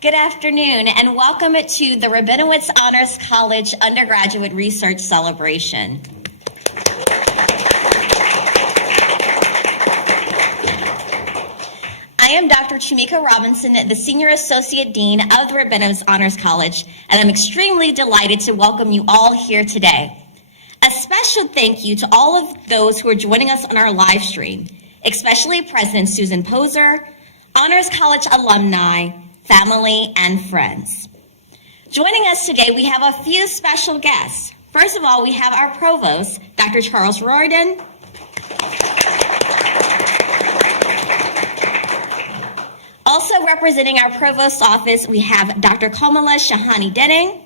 Good afternoon, and welcome to the Rabinowitz Honors College Undergraduate Research Celebration. I am Dr. Chumika Robinson, the Senior Associate Dean of the Rabinowitz Honors College, and I'm extremely delighted to welcome you all here today. A special thank you to all of those who are joining us on our live stream, especially President Susan Poser, Honors College alumni, family, and friends. Joining us today, we have a few special guests. First of all, we have our Provost, Dr. Charles Riordan. Also representing our Provost's office, we have Dr. Kamala Shahani Denning,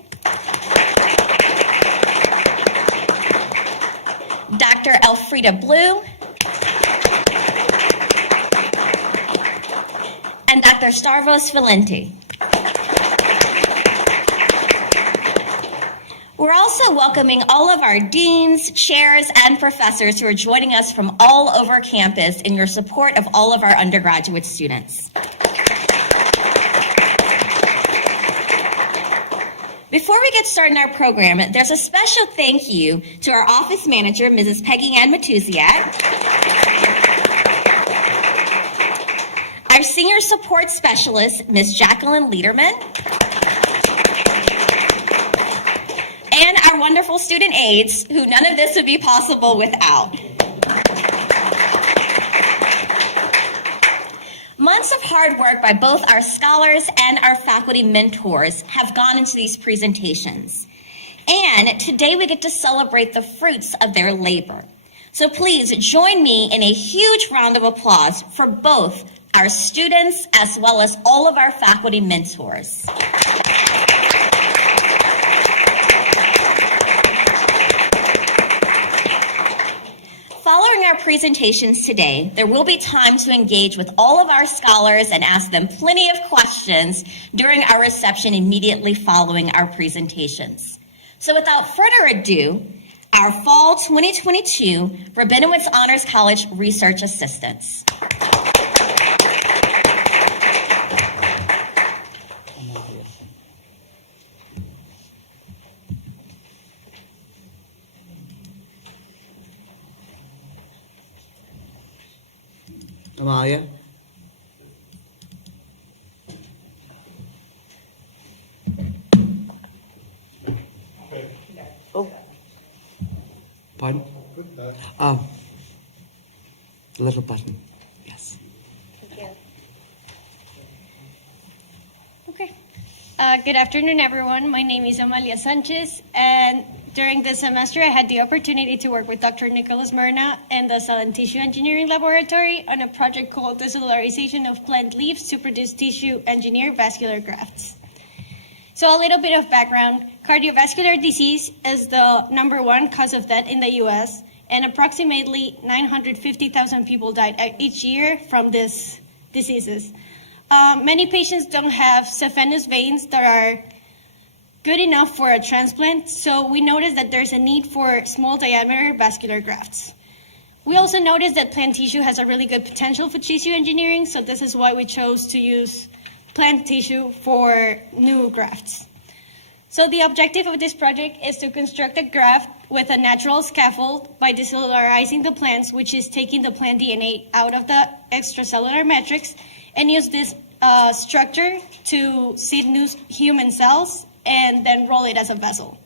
Dr. Elfrida Blue, and Dr. Stavros Valenti. We're also welcoming all of our deans, chairs, and professors who are joining us from all over campus in your support of all of our undergraduate students. Before we get started in our program, there's a special thank you to our office manager, Mrs. Peggy Ann Matusiak, our senior support specialist, Ms. Jacqueline Liederman, and our wonderful student aides, who none of this would be possible without. Months of hard work by both our scholars and our faculty mentors have gone into these presentations. And today we get to celebrate the fruits of their labor. So please join me in a huge round of applause for both our students as well as all of our faculty mentors. Following our presentations today, there will be time to engage with all of our scholars and ask them plenty of questions during our reception immediately following our presentations. So without further ado, our Fall 2022 Rabinowitz Honors College Research Assistants. Amalia. Oh. Pardon? The little button. Yes. Thank you. Okay. Good afternoon, everyone. My name is Amalia Sanchez, and during this semester, I had the opportunity to work with Dr. Nicholas Myrna in the Cell and Tissue Engineering Laboratory on a project called Decellularization of Plant Leaves to Produce Tissue-Engineered Vascular Grafts. So a little bit of background. Cardiovascular disease is the #1 cause of death in the U.S., and approximately 950,000 people died each year from these diseases. Many patients don't have saphenous veins that are good enough for a transplant, so we noticed that there's a need for small diameter vascular grafts. We also noticed that plant tissue has a really good potential for tissue engineering, so this is why we chose to use plant tissue for new grafts. So the objective of this project is to construct a graft with a natural scaffold by decellularizing the plants, which is taking the plant DNA out of the extracellular matrix, and use this structure to seed new human cells and then roll it as a vessel.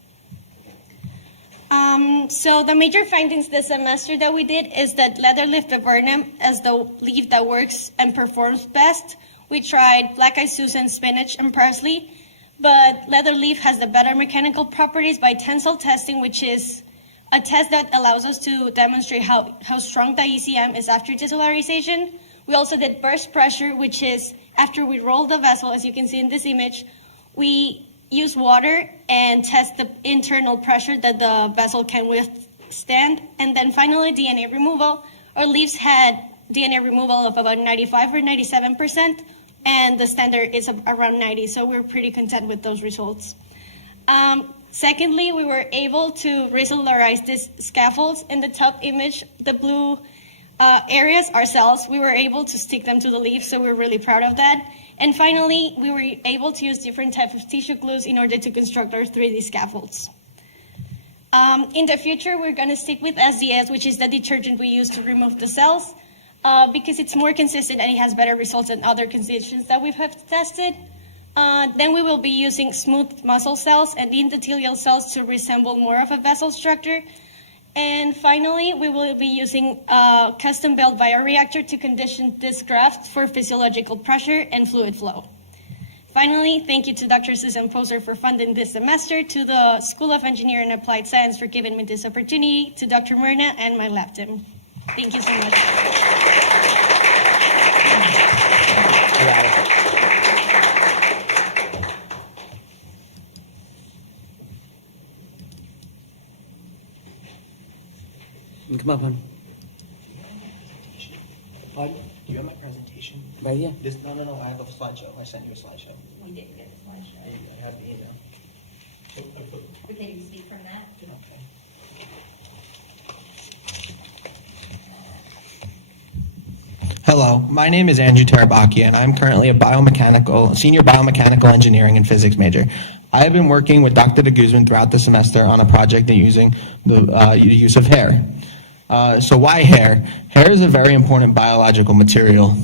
So the major findings this semester that we did is that leather leaf viburnum is the leaf that works and performs best. We tried black-eyed Susan, spinach, and parsley, but leather leaf has the better mechanical properties by tensile testing, which is a test that allows us to demonstrate how strong the ECM is after decellularization. We also did burst pressure, which is after we roll the vessel, as you can see in this image, we use water and test the internal pressure that the vessel can withstand. And then finally, DNA removal. Our leaves had DNA removal of about 95 or 97%, and the standard is around 90, so we're pretty content with those results. Secondly, we were able to recellularize these scaffolds. In the top image, the blue areas are cells. We were able to stick them to the leaves, so we're really proud of that. And finally, we were able to use different types of tissue glues in order to construct our 3D scaffolds. In the future, we're going to stick with SDS, which is the detergent we use to remove the cells, because it's more consistent and it has better results than other conditions that we've tested. Then we will be using smooth muscle cells and endothelial cells to resemble more of a vessel structure. And finally, we will be using a custom-built bioreactor to condition this graft for physiological pressure and fluid flow. Finally, thank you to Dr. Susan Poser for funding this semester, to the School of Engineering and Applied Science for giving me this opportunity, to Dr. Myrna and my lab team. Thank you so much. Come on, hon. Pardon? Do you have my presentation? Right here. No, I have a slideshow. I sent you a slideshow. We did get a slideshow. There you go. I have the email. We can even speak from that. Okay. Hello, my name is Andrew Tarabaki, and I'm currently a senior biomechanical engineering and physics major. I have been working with Dr. de Guzman throughout the semester on a project using the use of hair. So why hair? Hair is a very important biological material.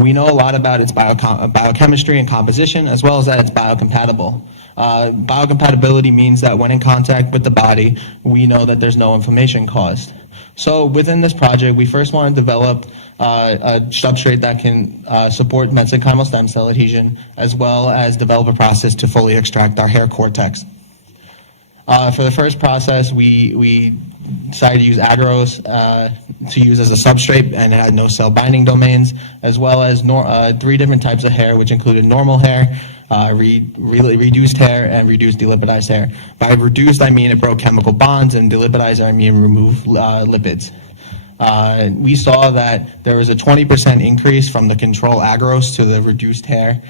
We know a lot about its biochemistry and composition, as well as that it's biocompatible. Biocompatibility means that when in contact with the body, we know that there's no inflammation caused. So within this project, we first want to develop a substrate that can support mesenchymal stem cell adhesion, as well as develop a process to fully extract our hair cortex. For the first process, we decided to use agarose to use as a substrate, and it had no cell binding domains, as well as 3 different types of hair, which included normal hair, reduced hair, and reduced delipidized hair. By reduced, I mean it broke chemical bonds, and delipidized, I mean removed lipids. We saw that there was a 20% increase from the control agarose to the reduced hair,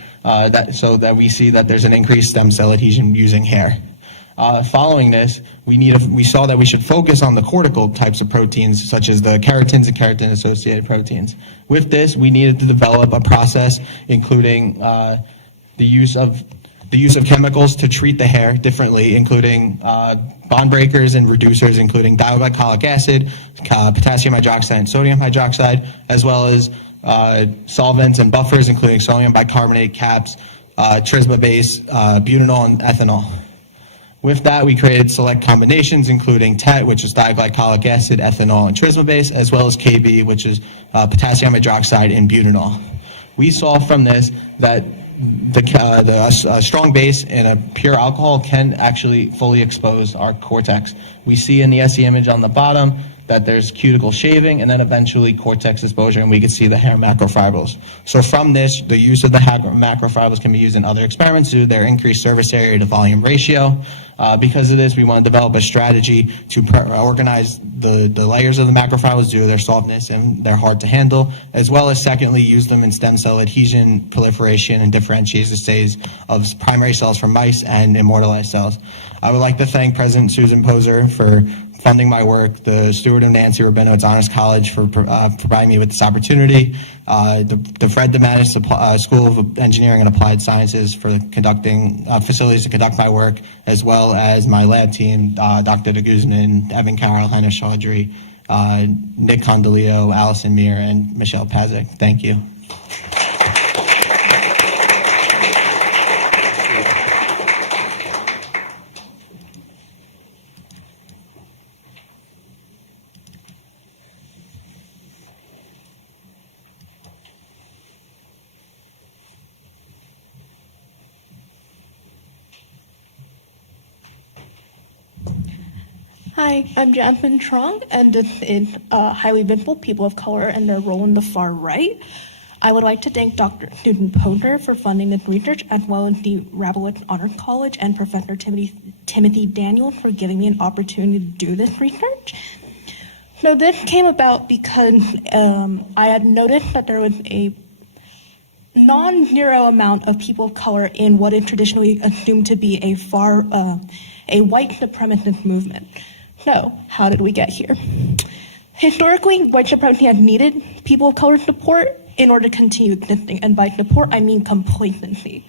so that we see that there's an increased stem cell adhesion using hair. Following this, we saw that we should focus on the cortical types of proteins, such as the keratins and keratin-associated proteins. With this, we needed to develop a process including the use of chemicals to treat the hair differently, including bond breakers and reducers, including dialglycolic acid, potassium hydroxide, and sodium hydroxide, as well as solvents and buffers, including sodium bicarbonate, caps, trisma base, butanol, and ethanol. With that, we created select combinations, including TET, which is diaglycolic acid, ethanol, and trisma base, as well as KB, which is potassium hydroxide and butanol. We saw from this that the strong base in a pure alcohol can actually fully expose our cortex. We see in the SE image on the bottom that there's cuticle shaving and then eventually cortex exposure, and we can see the hair macrofibrils. So from this, the use of the macrofibrils can be used in other experiments due to their increased surface area to volume ratio. Because of this, we want to develop a strategy to organize the layers of the macrofibrils due to their softness and they're hard to handle, as well as secondly, use them in stem cell adhesion, proliferation, and differentiation stages of primary cells from mice and immortalized cells. I would like to thank President Susan Poser for funding my work, the steward of Nancy Rabinowitz Honors College for providing me with this opportunity, the Fred DeMattis School of Engineering and Applied Sciences for conducting facilities to conduct my work, as well as my lab team, Dr. de Guzman, Evan Carroll, Hannah Chaudhry, Nick Condolio, Allison Meir, and Michelle Pazik. Thank you. Hi, I'm Jasmine Trong, and this is highly visible people of color and their role in the far right. I would like to thank Dr. Susan Poser for funding this research, as well as the Rabinowitz Honors College and Professor Timothy Daniels for giving me an opportunity to do this research. So this came about because I had noticed that there was a non-zero amount of people of color in what is traditionally assumed to be a white supremacist movement. So, how did we get here? Historically, white supremacy has needed people of color support, in order to continue existing. And by deport, I mean complacency.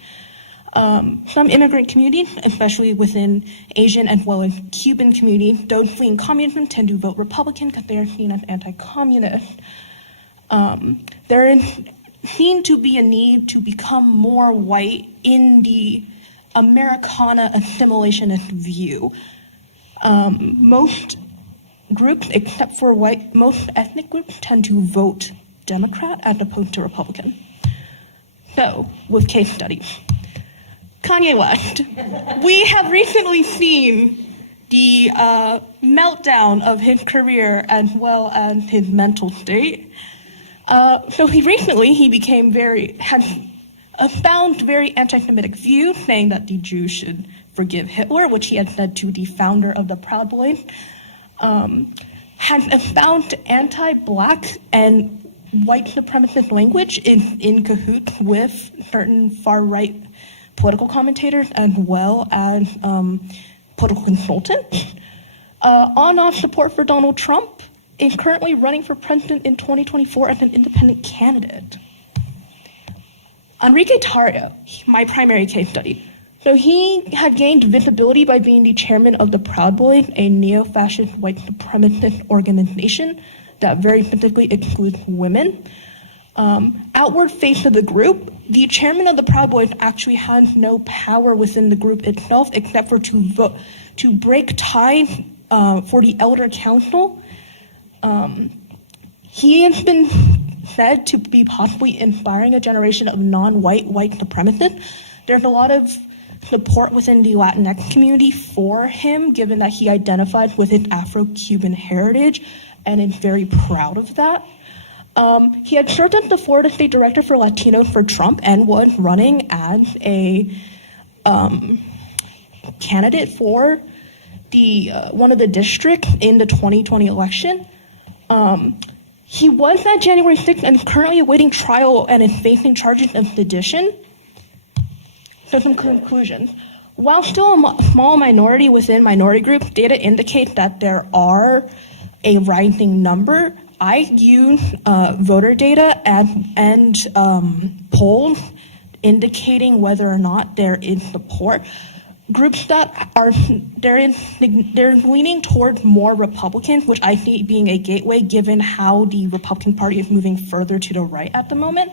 Some immigrant communities, especially within Asian as well as Cuban communities, those fleeing communism tend to vote Republican because they are seen as anti-communist. There is seen to be a need to become more white in the Americana assimilationist view. Most groups, except for white, most ethnic groups tend to vote Democrat as opposed to Republican. So, with case studies. Kanye West. We have recently seen the meltdown of his career as well as his mental state. So he became had espoused very anti-Semitic views, saying that the Jews should forgive Hitler, which he had said to the founder of the Proud Boys. Has espoused anti-Black and white supremacist language in cahoots with certain far-right political commentators as well as political consultants. On-off support for Donald Trump is currently running for president in 2024 as an independent candidate. Enrique Tarrio, my primary case study. So he had gained visibility by being the chairman of the Proud Boys, a neo-fascist white supremacist organization that very specifically excludes women. Outward face of the group, the chairman of the Proud Boys actually has no power within the group itself except for to break ties for the elder council. He has been said to be possibly inspiring a generation of non-white white supremacists. There's a lot of support within the Latinx community for him, given that he identifies with his Afro-Cuban heritage and is very proud of that. He had served as the Florida State Director for Latinos for Trump and was running as a candidate for the one of the districts in the 2020 election. He was at January 6th and is currently awaiting trial and is facing charges of sedition. So some conclusions. While still a small minority within minority groups, data indicates that there are a rising number. I use voter data and polls indicating whether or not there is support. Groups that they're leaning towards more Republicans, which I see being a gateway given how the Republican Party is moving further to the right at the moment.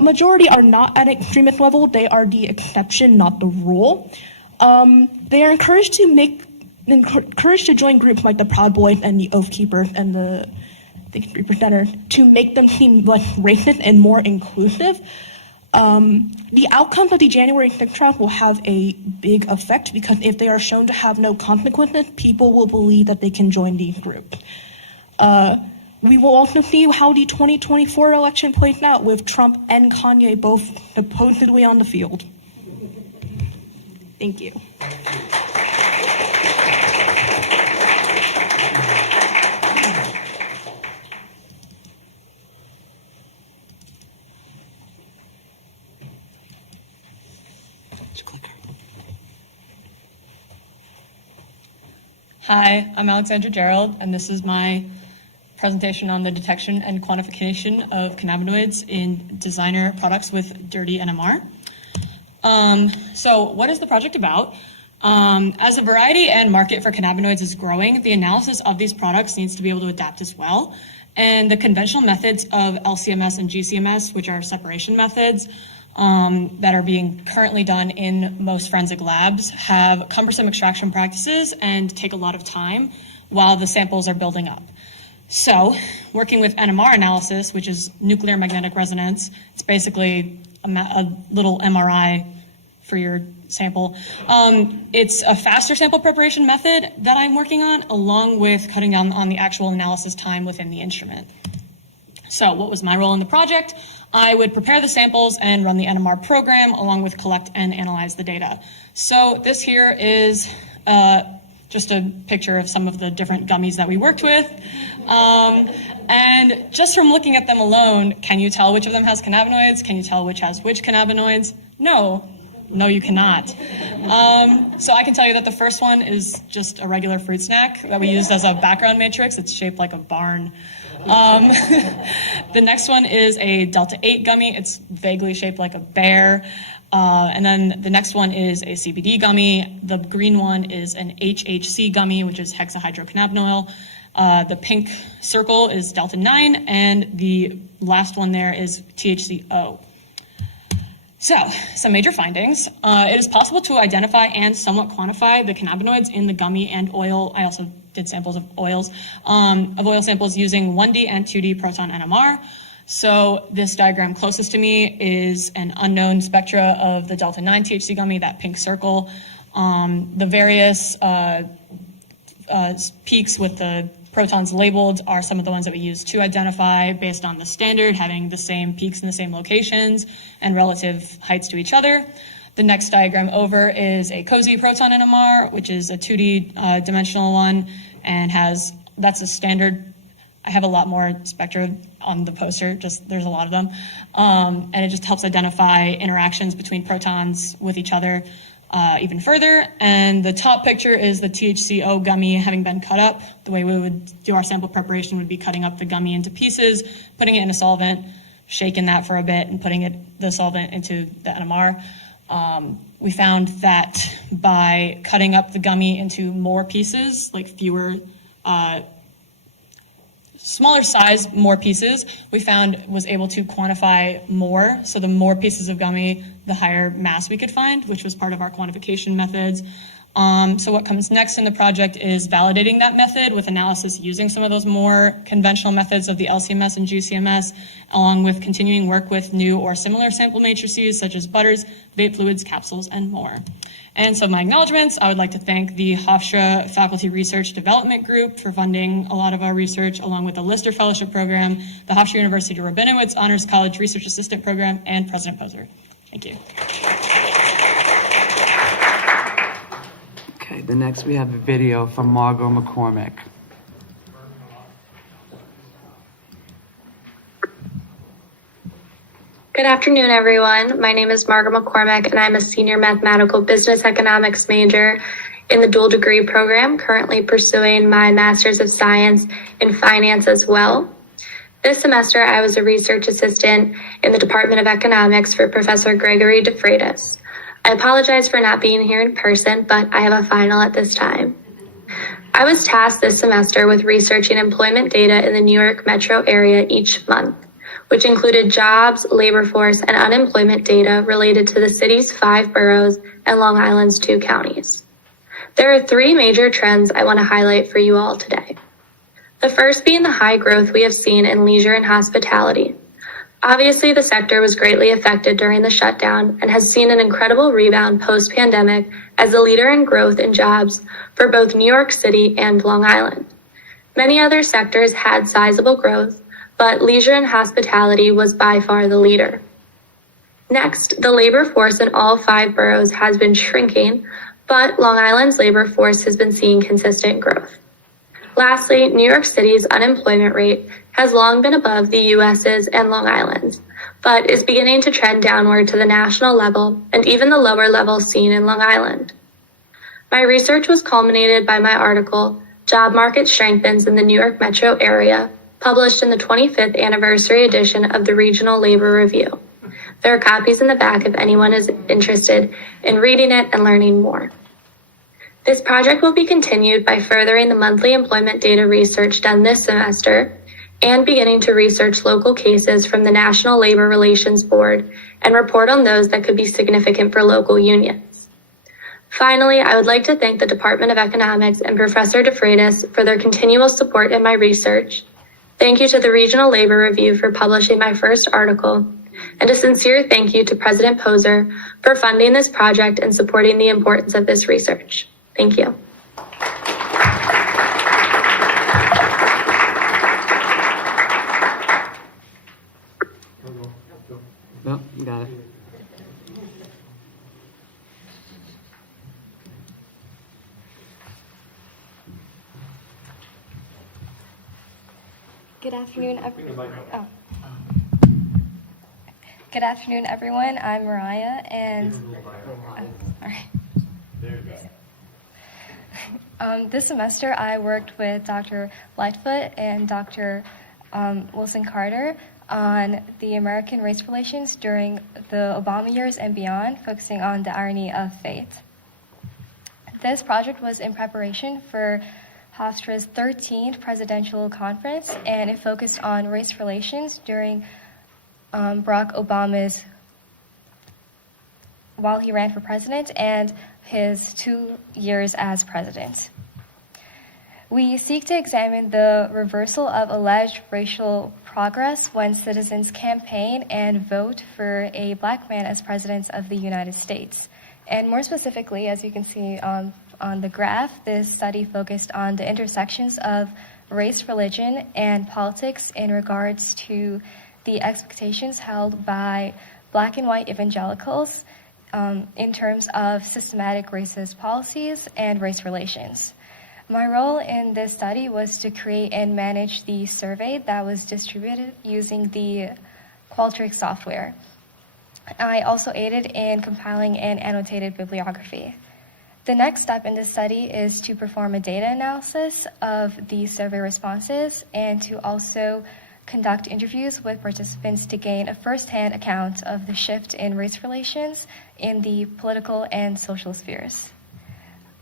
Majority are not at extremist level. They are the exception, not the rule. They are encouraged to join groups like the Proud Boys and the Oath Keepers and the 3%ers to make them seem less racist and more inclusive. The outcomes of the January 6th trial will have a big effect because if they are shown to have no consequences, people will believe that they can join these groups. We will also see how the 2024 election plays out with Trump and Kanye both supposedly on the field. Thank you. Hi, I'm Alexandra Gerald, and this is my presentation on the detection and quantification of cannabinoids in designer products with dirty NMR. So what is the project about? As the variety and market for cannabinoids is growing, the analysis of these products needs to be able to adapt as well. And the conventional methods of LCMS and GCMS, which are separation methods, that are being currently done in most forensic labs, have cumbersome extraction practices and take a lot of time while the samples are building up. So, working with NMR analysis, which is nuclear magnetic resonance, it's basically a little MRI for your sample. It's a faster sample preparation method that I'm working on, along with cutting down on the actual analysis time within the instrument. So, what was my role in the project? I would prepare the samples and run the NMR program, along with collect and analyze the data. So, this here is just a picture of some of the different gummies that we worked with. And just from looking at them alone, can you tell which of them has cannabinoids? Can you tell which has which cannabinoids? No, No, you cannot. So I can tell you that the first one is just a regular fruit snack that we used as a background matrix. It's shaped like a barn. The next one is a Delta 8 gummy. It's vaguely shaped like a bear. And then the next one is a CBD gummy. The green one is an HHC gummy, which is hexahydrocannabinol. The pink circle is Delta 9, and the last one there is THCO. So, some major findings. It is possible to identify and somewhat quantify the cannabinoids in the gummy and oil. I also did samples of oil samples using 1D and 2D proton NMR. So this diagram closest to me is an unknown spectra of the Delta 9 THC gummy, that pink circle. The various peaks with the protons labeled are some of the ones that we use to identify based on the standard, having the same peaks in the same locations and relative heights to each other. The next diagram over is a cozy proton NMR, which is a 2D dimensional one, and that's a standard. I have a lot more spectra on the poster, there's a lot of them. And it just helps identify interactions between protons with each other even further. And the top picture is the THCO gummy having been cut up. The way we would do our sample preparation would be cutting up the gummy into pieces, putting it in a solvent, shaking that for a bit, and putting the solvent into the NMR. We found that by cutting up the gummy into more pieces, like fewer, smaller size, more pieces, we found was able to quantify more. So the more pieces of gummy, the higher mass we could find, which was part of our quantification methods. So what comes next in the project is validating that method with analysis using some of those more conventional methods of the LCMS and GCMS, along with continuing work with new or similar sample matrices such as butters, vape fluids, capsules, and more. And so my acknowledgements, I would like to thank the Hofstra Faculty Research Development Group for funding a lot of our research, along with the Lister Fellowship Program, the Hofstra University Rabinowitz Honors College Research Assistant Program, and President Poser. Thank you. Okay, the next we have a video from Margot McCormick. Good afternoon, everyone. My name is Margaret McCormick, and I'm a senior mathematical business economics major in the dual degree program, currently pursuing my Master's of Science in Finance as well. This semester, I was a research assistant in the Department of Economics for Professor Gregory DeFreitas. I apologize for not being here in person, but I have a final at this time. I was tasked this semester with researching employment data in the New York metro area each month, which included jobs, labor force, and unemployment data related to the city's 5 boroughs and Long Island's 2 counties. There are 3 major trends I want to highlight for you all today. The first being the high growth we have seen in leisure and hospitality. Obviously, the sector was greatly affected during the shutdown and has seen an incredible rebound post-pandemic as a leader in growth in jobs for both New York City and Long Island. Many other sectors had sizable growth, but leisure and hospitality was by far the leader. Next, the labor force in all 5 boroughs has been shrinking, but Long Island's labor force has been seeing consistent growth. Lastly, New York City's unemployment rate has long been above the US's and Long Island's, but is beginning to trend downward to the national level and even the lower levels seen in Long Island. My research was culminated by my article, Job Market Strengthens in the New York Metro Area, published in the 25th anniversary edition of the Regional Labor Review. There are copies in the back if anyone is interested in reading it and learning more. This project will be continued by furthering the monthly employment data research done this semester and beginning to research local cases from the National Labor Relations Board and report on those that could be significant for local unions. Finally, I would like to thank the Department of Economics and Professor DeFreitas for their continual support in my research. Thank you to the Regional Labor Review for publishing my first article, and a sincere thank you to President Poser for funding this project and supporting the importance of this research. Thank you. Oh, you got it. Good afternoon, everyone. Good afternoon, everyone. I'm Mariah, and this semester I worked with Dr. Lightfoot and Dr. Wilson Carter on the American race relations during the Obama years and beyond, focusing on the irony of fate. This project was in preparation for Hofstra's 13th presidential conference, and it focused on race relations during Barack Obama's, while he ran for president, and his 2 years as president. We seek to examine the reversal of alleged racial progress when citizens campaign and vote for a black man as president of the United States. And more specifically, as you can see on the graph, this study focused on the intersections of race, religion, and politics in regards to the expectations held by black and white evangelicals in terms of systematic racist policies and race relations. My role in this study was to create and manage the survey that was distributed using the Qualtrics software. I also aided in compiling and annotated bibliography. The next step in this study is to perform a data analysis of the survey responses and to also conduct interviews with participants to gain a first-hand account of the shift in race relations in the political and social spheres.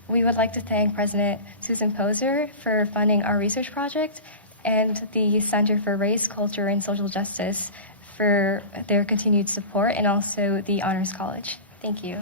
We would like to thank President Susan Poser for funding our research project and the Center for Race, Culture, and Social Justice for their continued support, and also the Honors College. Thank you.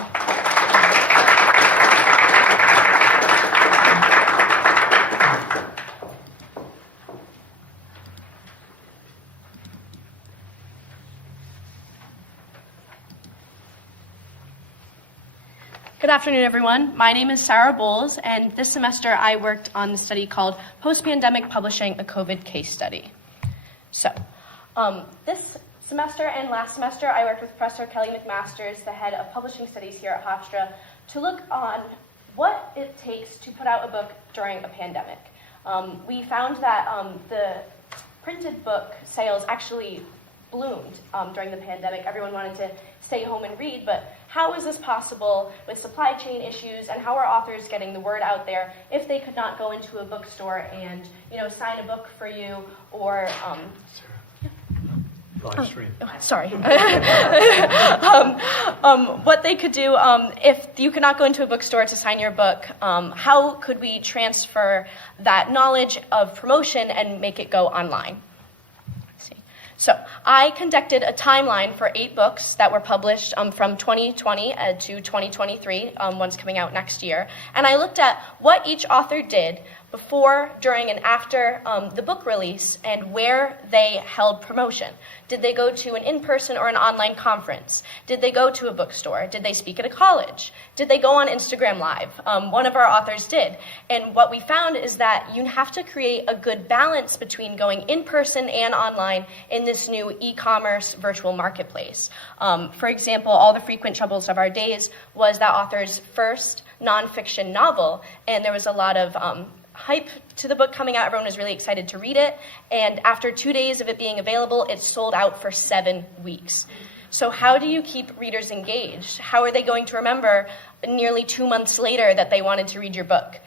Good afternoon, everyone. My name is Sarah Bowles, and this semester I worked on the study called Post-Pandemic Publishing, a COVID Case Study. So, this semester and last semester I worked with Professor Kelly McMasters, the head of publishing studies here at Hofstra, to look on what it takes to put out a book during a pandemic. We found that the printed book sales actually bloomed during the pandemic. Everyone wanted to stay home and read, but how is this possible with supply chain issues, and how are authors getting the word out there if they could not go into a bookstore and, sign a book for you, or live stream. Sorry. What they could do if you could not go into a bookstore to sign your book, how could we transfer that knowledge of promotion and make it go online? So I conducted a timeline for 8 books that were published from 2020 to 2023, one's coming out next year. And I looked at what each author did before, during, and after the book release and where they held promotion. Did they go to an in-person or an online conference? Did they go to a bookstore? Did they speak at a college? Did they go on Instagram Live? One of our authors did. And what we found is that you have to create a good balance between going in-person and online in this new e-commerce virtual marketplace. For example, All the Frequent Troubles of Our Days was that author's first nonfiction novel, and there was a lot of hype to the book coming out. Everyone was really excited to read it, and after 2 days of it being available, it sold out for 7 weeks. So how do you keep readers engaged? How are they going to remember nearly 2 months later that they wanted to read your book?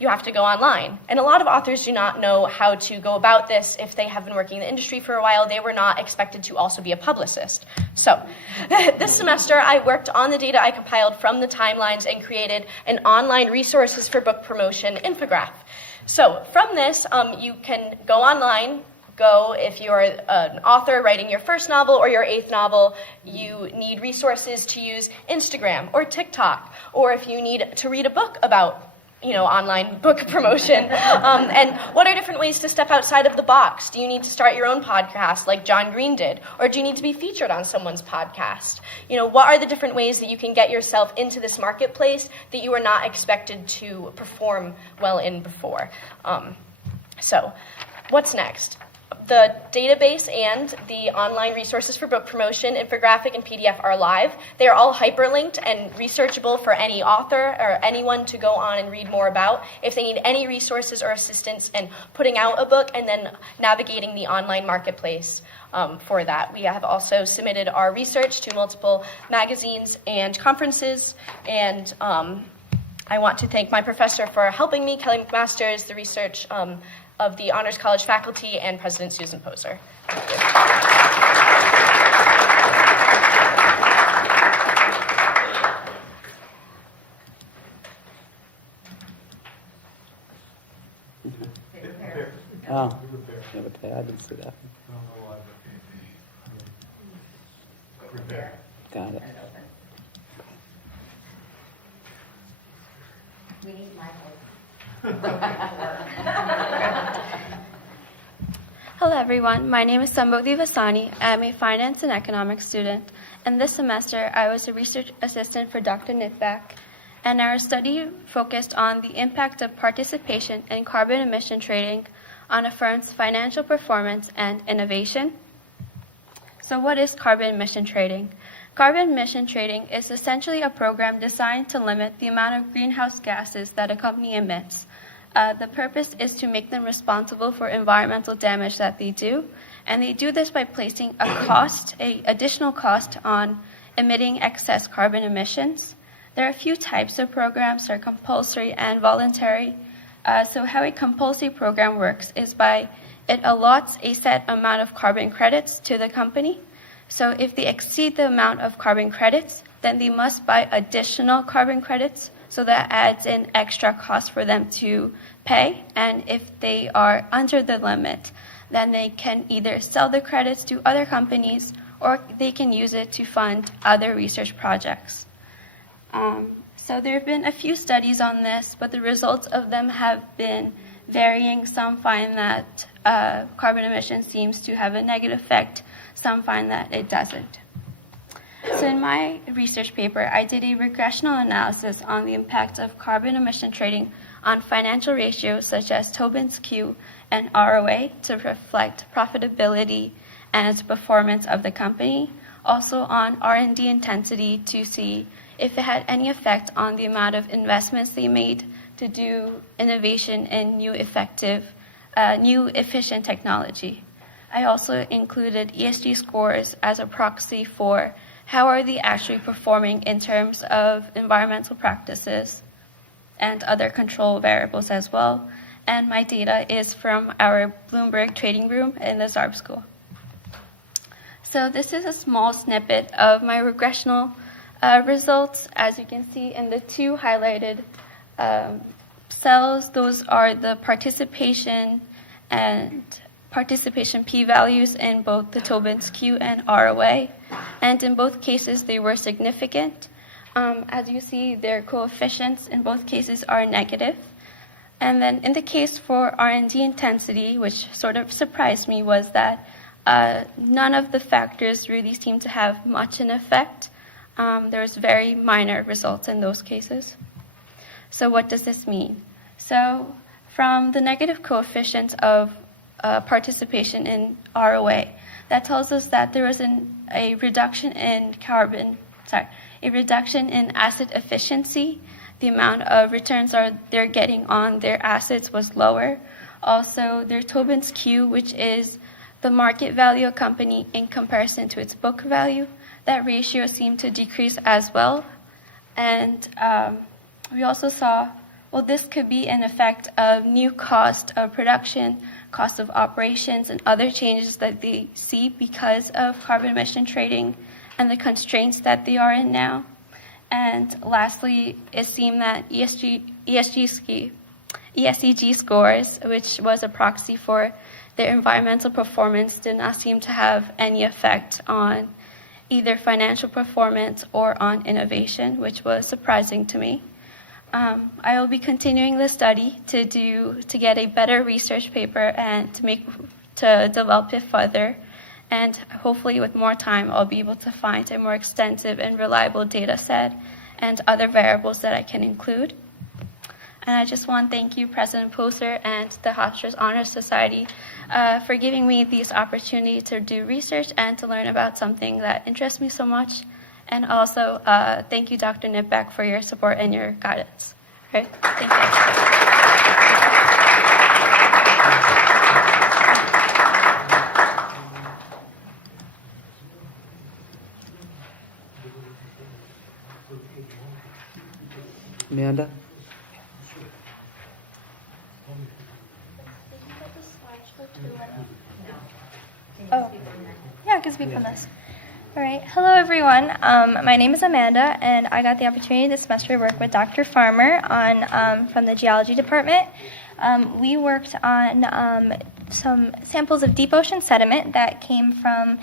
You have to go online. And a lot of authors do not know how to go about this. If they have been working in the industry for a while, they were not expected to also be a publicist. So this semester, I worked on the data I compiled from the timelines and created an online resources for book promotion infographic. So from this, you can go online. If you're an author writing your first novel or your 8th novel, you need resources to use Instagram or TikTok, or if you need to read a book about online book promotion. And what are different ways to step outside of the box? Do you need to start your own podcast like John Green did? Or do you need to be featured on someone's podcast? What are the different ways that you can get yourself into this marketplace that you were not expected to perform well in before? So what's next? The database and the online resources for book promotion, infographic, and PDF are live. They are all hyperlinked and researchable for any author or anyone to go on and read more about if they need any resources or assistance in putting out a book and then navigating the online marketplace. for that. We have also submitted our research to multiple magazines and conferences, and I want to thank my professor for helping me, Kelly McMasters, the research of the Honors College faculty, and President Susan Poser. Oh, okay, I didn't see that. Got it. Hello everyone, my name is Sambodhi Vasani. I'm a finance and economics student, and this semester I was a research assistant for Dr. Nitbak, and our study focused on the impact of participation in carbon emission trading on a firm's financial performance and innovation. So what is carbon emission trading? Carbon emission trading is essentially a program designed to limit the amount of greenhouse gases that a company emits. The purpose is to make them responsible for environmental damage that they do, and they do this by placing an additional cost on emitting excess carbon emissions. There are a few types of programs. They're compulsory and voluntary. So how a compulsory program works is it allots a set amount of carbon credits to the company. So if they exceed the amount of carbon credits, then they must buy additional carbon credits. So that adds in extra cost for them to pay. And if they are under the limit, then they can either sell the credits to other companies or they can use it to fund other research projects. So there have been a few studies on this, but the results of them have been varying. Some find that carbon emission seems to have a negative effect. Some find that it doesn't. So in my research paper, I did a regressional analysis on the impact of carbon emission trading on financial ratios such as Tobin's Q and ROA to reflect profitability and performance of the company. Also on R&D intensity to see if it had any effect on the amount of investments they made to do innovation in new efficient technology. I also included ESG scores as a proxy for how are they actually performing in terms of environmental practices and other control variables as well. And my data is from our Bloomberg trading room in the Zarb School. So this is a small snippet of my regressional results. As you can see in the two highlighted cells, those are the participation p-values in both the Tobin's Q and ROA, and in both cases they were significant. As you see, their coefficients in both cases are negative. And then in the case for R&D intensity, which sort of surprised me, was that none of the factors really seem to have much an effect. There's very minor results in those cases. So what does this mean? So from the negative coefficients of participation in ROA, that tells us that there was a reduction in a reduction in asset efficiency. The amount of returns they're getting on their assets was lower. Also, their Tobin's Q, which is the market value of a company in comparison to its book value, that ratio seemed to decrease as well. And we also saw, well, this could be an effect of new cost of production, cost of operations, and other changes that they see because of carbon emission trading and the constraints that they are in now. And lastly, it seemed that ESG scores, which was a proxy for their environmental performance, did not seem to have any effect on either financial performance or on innovation, which was surprising to me. I will be continuing the study to get a better research paper and to develop it further. And hopefully with more time, I'll be able to find a more extensive and reliable data set and other variables that I can include. And I just want to thank you, President Poser, and the Hofstra's Honor Society for giving me this opportunity to do research and to learn about something that interests me so much. And also, thank you, Dr. Nitbak, for your support and your guidance. Okay, thank you. Amanda? Oh, yeah, I can speak on this. All right. Hello, everyone. My name is Amanda, and I got the opportunity this semester to work with Dr. Farmer on from the geology department. We worked on some samples of deep ocean sediment that came from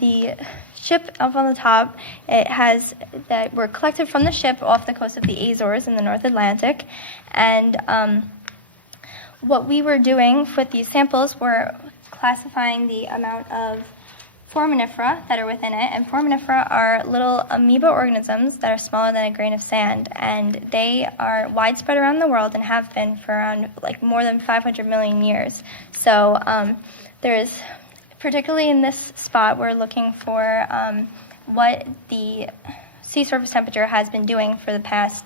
the ship up on the top. That were collected from the ship off the coast of the Azores in the North Atlantic, and what we were doing with these samples were classifying the amount of foraminifera that are within it, and foraminifera are little amoeba organisms that are smaller than a grain of sand, and they are widespread around the world and have been for around more than 500 million years. So there's, particularly in this spot, we're looking for what the sea surface temperature has been doing for the past,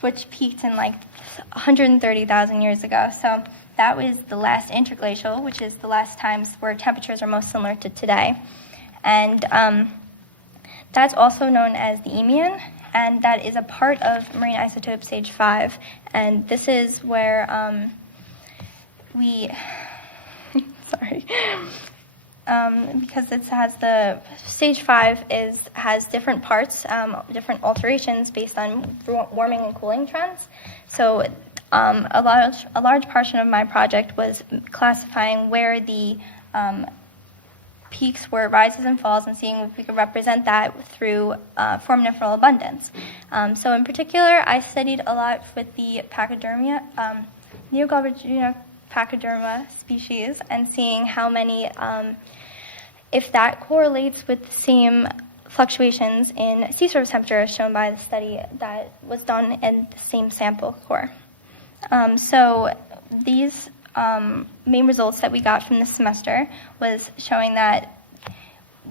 which peaked in 130,000 years ago. So that was the last interglacial, which is the last times where temperatures are most similar to today. And that's also known as the Eemian, and that is a part of marine isotope stage 5. And this is where sorry. Because it has the stage 5 has different parts, different alterations based on warming and cooling trends. So a large portion of my project was classifying where the peaks were rises and falls and seeing if we could represent that through foraminiferal abundance. So in particular, I studied a lot with the pachyderma, Neogalbagina pachyderma species, and seeing how many, if that correlates with the same fluctuations in sea surface temperature as shown by the study that was done in the same sample core. So these main results that we got from this semester was showing that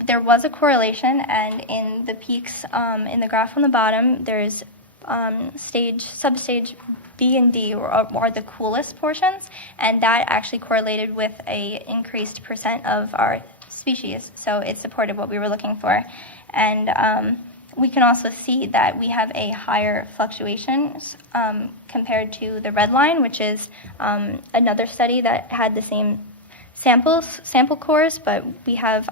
there was a correlation, and in the peaks in the graph on the bottom, there's substage B and D are the coolest portions, and that actually correlated with a increased percent of our species. So it supported what we were looking for. And we can also see that we have a higher fluctuations compared to the red line, which is another study that had the same sample cores, but we have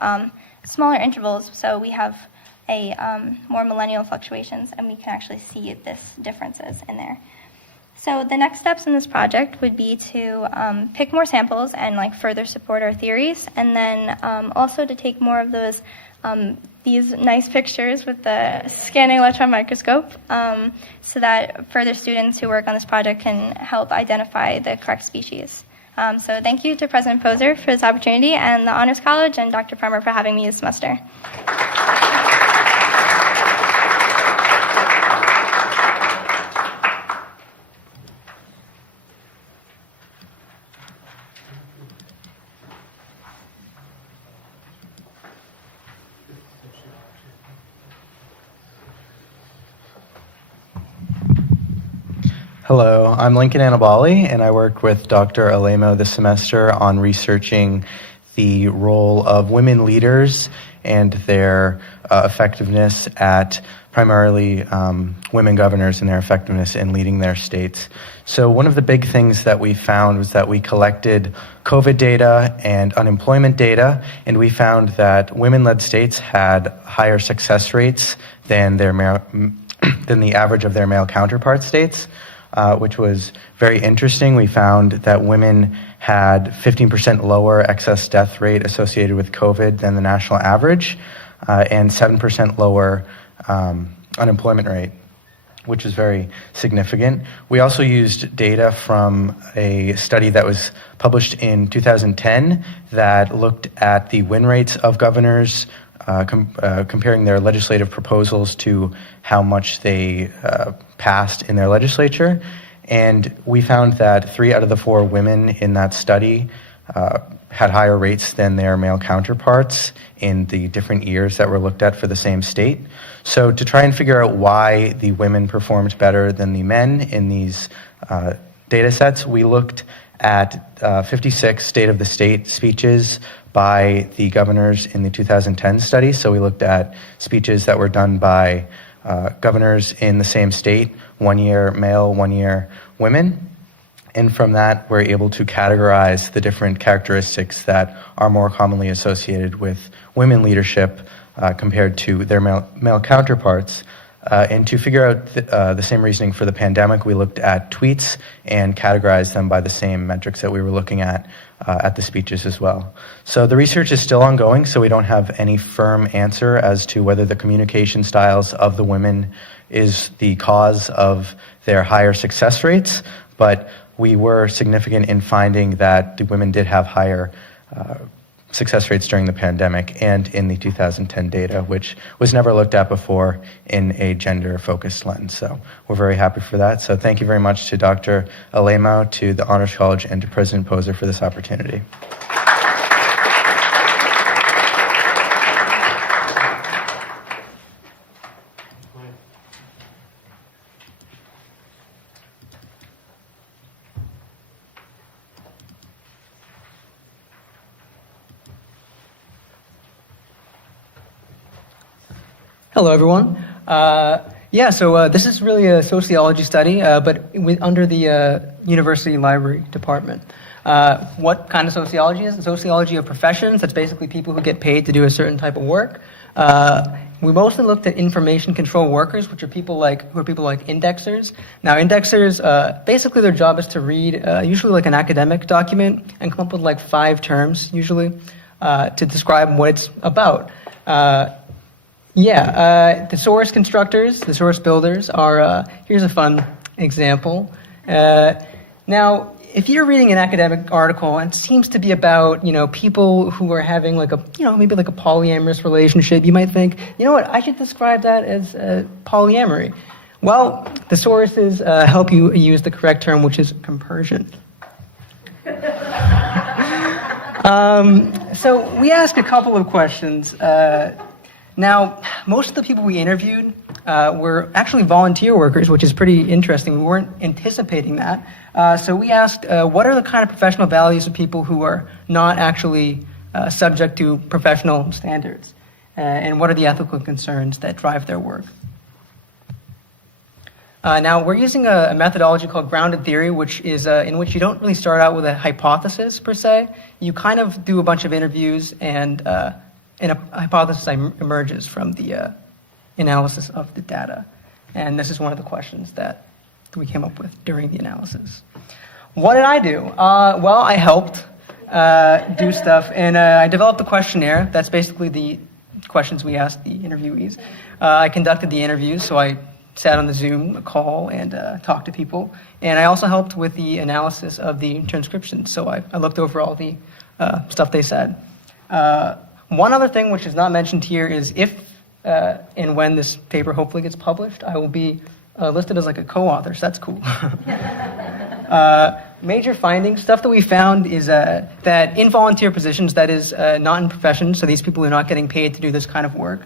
smaller intervals, so we have a more millennial fluctuations, and we can actually see this differences in there. So the next steps in this project would be to pick more samples and further support our theories, and then also to take more of those these nice pictures with the scanning electron microscope, so that further students who work on this project can help identify the correct species. So thank you to President Poser for this opportunity, and the Honors College, and Dr. Farmer for having me this semester. Hello, I'm Lincoln Anabali, and I worked with Dr. Alemo this semester on researching the role of women leaders and their effectiveness at primarily women governors and their effectiveness in leading their states. So one of the big things that we found was that we collected COVID data and unemployment data, and we found that women-led states had higher success rates than than the average of their male counterpart states. Which was very interesting. We found that women had 15% lower excess death rate associated with COVID than the national average, and 7% lower unemployment rate, which is very significant. We also used data from a study that was published in 2010 that looked at the win rates of governors, comparing their legislative proposals to how much they passed in their legislature. And we found that 3 out of the 4 women in that study had higher rates than their male counterparts in the different years that were looked at for the same state. So to try and figure out why the women performed better than the men in these data sets, we looked at 56 State of the State speeches by the governors in the 2010 study. So we looked at speeches that were done by governors in the same state, 1 year male, 1 year women. And from that, we're able to categorize the different characteristics that are more commonly associated with women leadership compared to their male counterparts. And to figure out the same reasoning for the pandemic, we looked at tweets and categorized them by the same metrics that we were looking at the speeches as well. So the research is still ongoing, so we don't have any firm answer as to whether the communication styles of the women is the cause of their higher success rates, but we were significant in finding that the women did have higher success rates during the pandemic and in the 2010 data, which was never looked at before in a gender-focused lens. So we're very happy for that. So thank you very much to Dr. Alemo, to the Honors College, and to President Poser for this opportunity. Hello, everyone. So this is really a sociology study, but under the university library department. What kind of sociology is? The sociology of professions. That's basically people who get paid to do a certain type of work. We mostly looked at information control workers, which are people like indexers. Now, indexers, basically their job is to read usually like an academic document and come up with like 5 terms usually to describe what it's about. The source constructors, the source builders are, here's a fun example. Now, if you're reading an academic article and it seems to be about, people who are having like maybe like a polyamorous relationship, you might think, you know what, I should describe that as polyamory. Well, the sources help you use the correct term, which is compersion. So we asked a couple of questions. Now, most of the people we interviewed were actually volunteer workers, which is pretty interesting. We weren't anticipating that. So we asked, what are the kind of professional values of people who are not actually subject to professional standards? And what are the ethical concerns that drive their work? Now, we're using a methodology called grounded theory, which is in which you don't really start out with a hypothesis, per se. You kind of do a bunch of interviews and a hypothesis emerges from the analysis of the data. And this is one of the questions that we came up with during the analysis. What did I do? Well, I helped do stuff, and I developed a questionnaire. That's basically the questions we asked the interviewees. I conducted the interviews, so I sat on the Zoom call and talked to people. And I also helped with the analysis of the transcription, so I looked over all the stuff they said. One other thing which is not mentioned here is if and when this paper hopefully gets published, I will be listed as like a co-author, so that's cool. Major findings, stuff that we found is that in volunteer positions, that is not in professions, so these people are not getting paid to do this kind of work,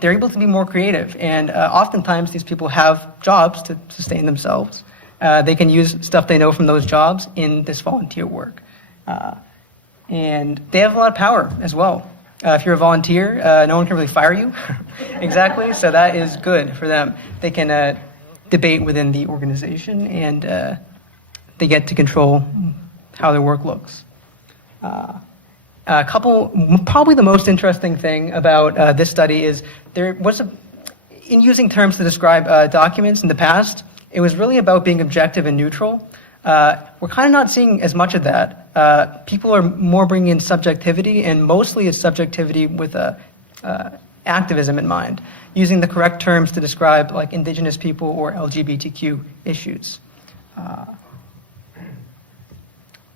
they're able to be more creative, and oftentimes these people have jobs to sustain themselves. They can use stuff they know from those jobs in this volunteer work. And they have a lot of power as well. If you're a volunteer, no one can really fire you. Exactly, so that is good for them. They can debate within the organization, and they get to control how their work looks. Probably the most interesting thing about this study is there was in using terms to describe documents in the past, it was really about being objective and neutral. We're kind of not seeing as much of that. People are more bringing in subjectivity, and mostly it's subjectivity with activism in mind, using the correct terms to describe like indigenous people or LGBTQ issues.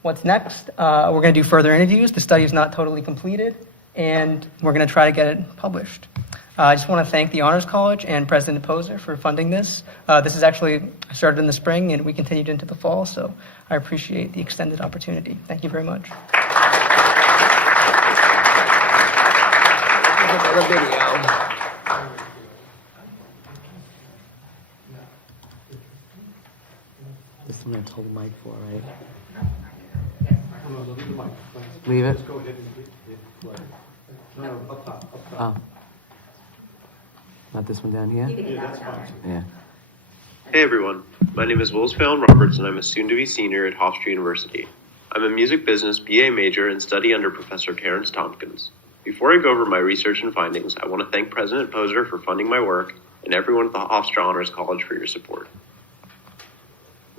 What's next? We're going to do further interviews. The study is not totally completed, and we're going to try to get it published. I just want to thank the Honors College and President Poser for funding this. This is actually started in the spring, and we continued into the fall, so I appreciate the extended opportunity. Thank you very much. This is what I told Mike for, right? Leave it? Oh. Not this one down here? Yeah. Hey everyone, my name is Willis Fallon Roberts and I'm a soon-to-be senior at Hofstra University. I'm a music business BA major and study under Professor Terrence Tompkins. Before I go over my research and findings, I want to thank President Poser for funding my work and everyone at the Hofstra Honors College for your support.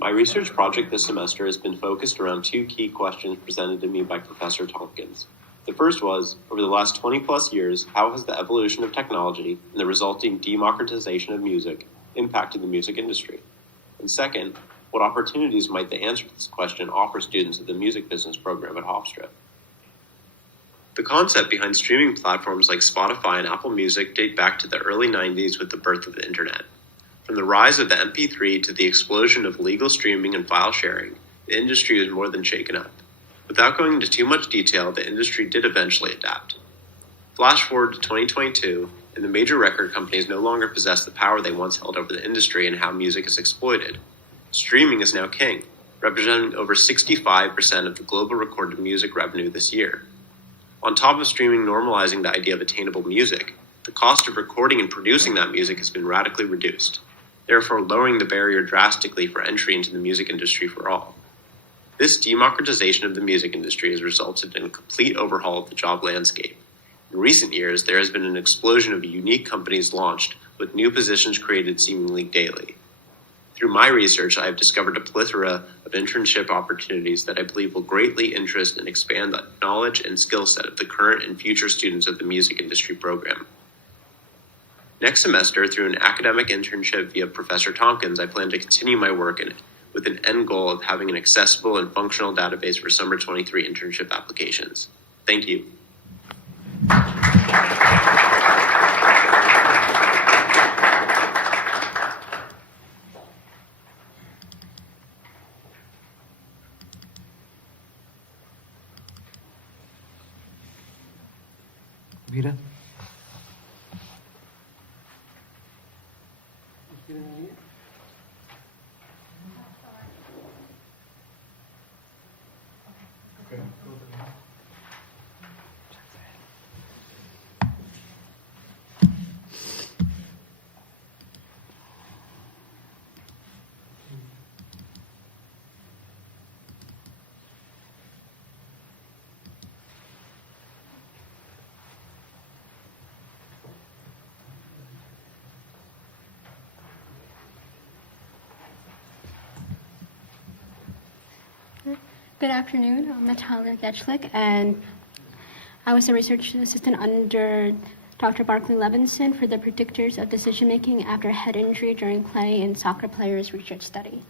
My research project this semester has been focused around two key questions presented to me by Professor Tompkins. The first was, over the last 20 plus years, how has the evolution of technology and the resulting democratization of music impacted the music industry? And second, what opportunities might the answer to this question offer students at the music business program at Hofstra? The concept behind streaming platforms like Spotify and Apple Music date back to the early 90s with the birth of the internet. From the rise of the MP3 to the explosion of legal streaming and file sharing, the industry was more than shaken up. Without going into too much detail, the industry did eventually adapt. Flash forward to 2022, and the major record companies no longer possess the power they once held over the industry and how music is exploited. Streaming is now king, representing over 65% of the global recorded music revenue this year. On top of streaming normalizing the idea of attainable music, the cost of recording and producing that music has been radically reduced, therefore lowering the barrier drastically for entry into the music industry for all. This democratization of the music industry has resulted in a complete overhaul of the job landscape. In recent years, there has been an explosion of unique companies launched, with new positions created seemingly daily. Through my research, I have discovered a plethora of internship opportunities that I believe will greatly interest and expand the knowledge and skill set of the current and future students of the music industry program. Next semester, through an academic internship via Professor Tompkins, I plan to continue my work with an end goal of having an accessible and functional database for Summer 23 internship applications. Thank you. Vita? Good afternoon. I'm Natalia Getchlik, and I was a research assistant under Dr. Barclay Levinson for the predictors of decision-making after head injury during play in soccer players research study.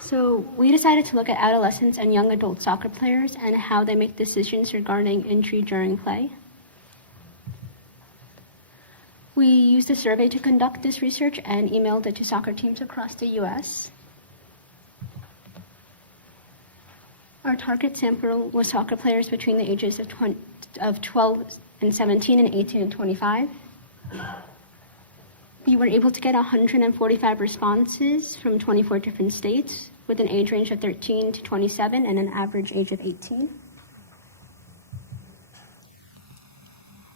So we decided to look at adolescents and young adult soccer players and how they make decisions regarding injury during play. We used a survey to conduct this research and emailed it to soccer teams across the U.S. Our target sample was soccer players between the ages of 12 and 17 and 18 and 25. We were able to get 145 responses from 24 different states with an age range of 13 to 27 and an average age of 18.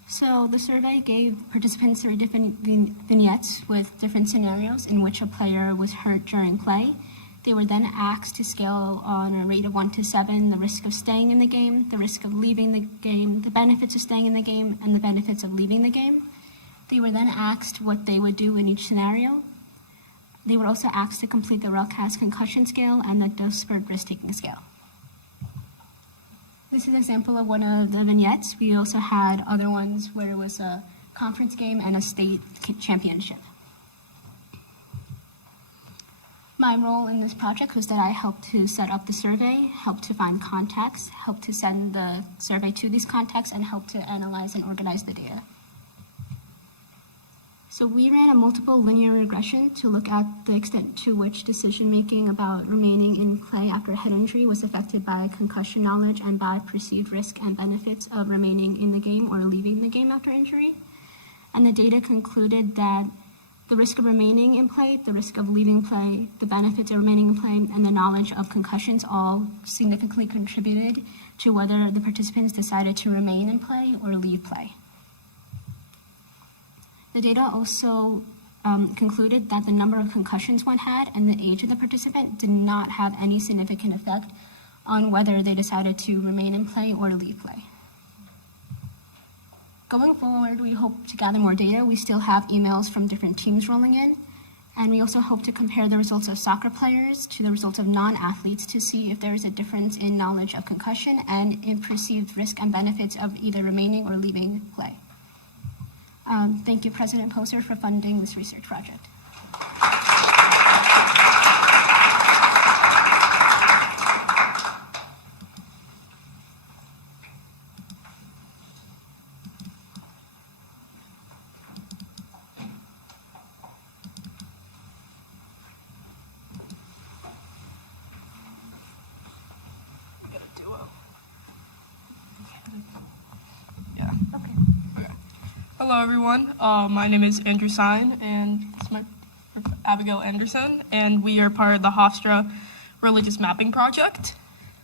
So the survey gave participants 3 different vignettes with different scenarios in which a player was hurt during play. They were then asked to scale on a rate of 1 to 7 the risk of staying in the game, the risk of leaving the game, the benefits of staying in the game, and the benefits of leaving the game. They were then asked what they would do in each scenario. They were also asked to complete the RHC concussion scale and the Dosberg risk-taking scale. This is an example of one of the vignettes. We also had other ones where it was a conference game and a state championship. My role in this project was that I helped to set up the survey, helped to find contacts, helped to send the survey to these contacts, and helped to analyze and organize the data. So we ran a multiple linear regression to look at the extent to which decision-making about remaining in play after head injury was affected by concussion knowledge and by perceived risk and benefits of remaining in the game or leaving the game after injury. And the data concluded that the risk of remaining in play, the risk of leaving play, the benefits of remaining in play, and the knowledge of concussions all significantly contributed to whether the participants decided to remain in play or leave play. The data also concluded that the number of concussions one had and the age of the participant did not have any significant effect on whether they decided to remain in play or leave play. Going forward, we hope to gather more data. We still have emails from different teams rolling in, and we also hope to compare the results of soccer players to the results of non-athletes to see if there is a difference in knowledge of concussion and in perceived risk and benefits of either remaining or leaving play. Thank you, President Poser, for funding this research project. Hello, everyone. My name is Andrew Sine, and it's my Abigail Anderson, and we are part of the Hofstra Religious Mapping Project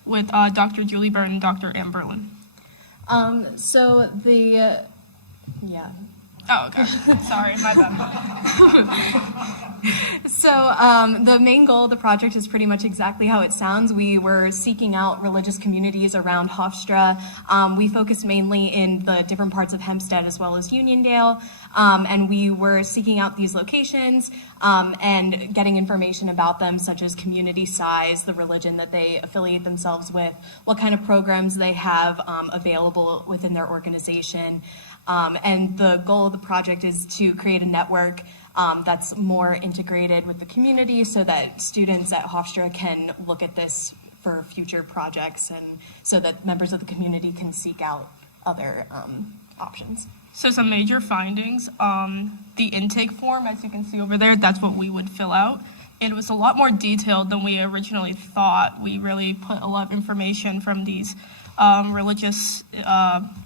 with Dr. Julie Byrne and Dr. Ann Berlin. Oh, okay. Sorry, my bad. The main goal of the project is pretty much exactly how it sounds. We were seeking out religious communities around Hofstra. We focused mainly in the different parts of Hempstead as well as Uniondale, and we were seeking out these locations and getting information about them, such as community size, the religion that they affiliate themselves with, what kind of programs they have available within their organization. And the goal of the project is to create a network that's more integrated with the community so that students at Hofstra can look at this for future projects and so that members of the community can seek out other options. So some major findings, the intake form, as you can see over there, that's what we would fill out. It was a lot more detailed than we originally thought. We really put a lot of information from these religious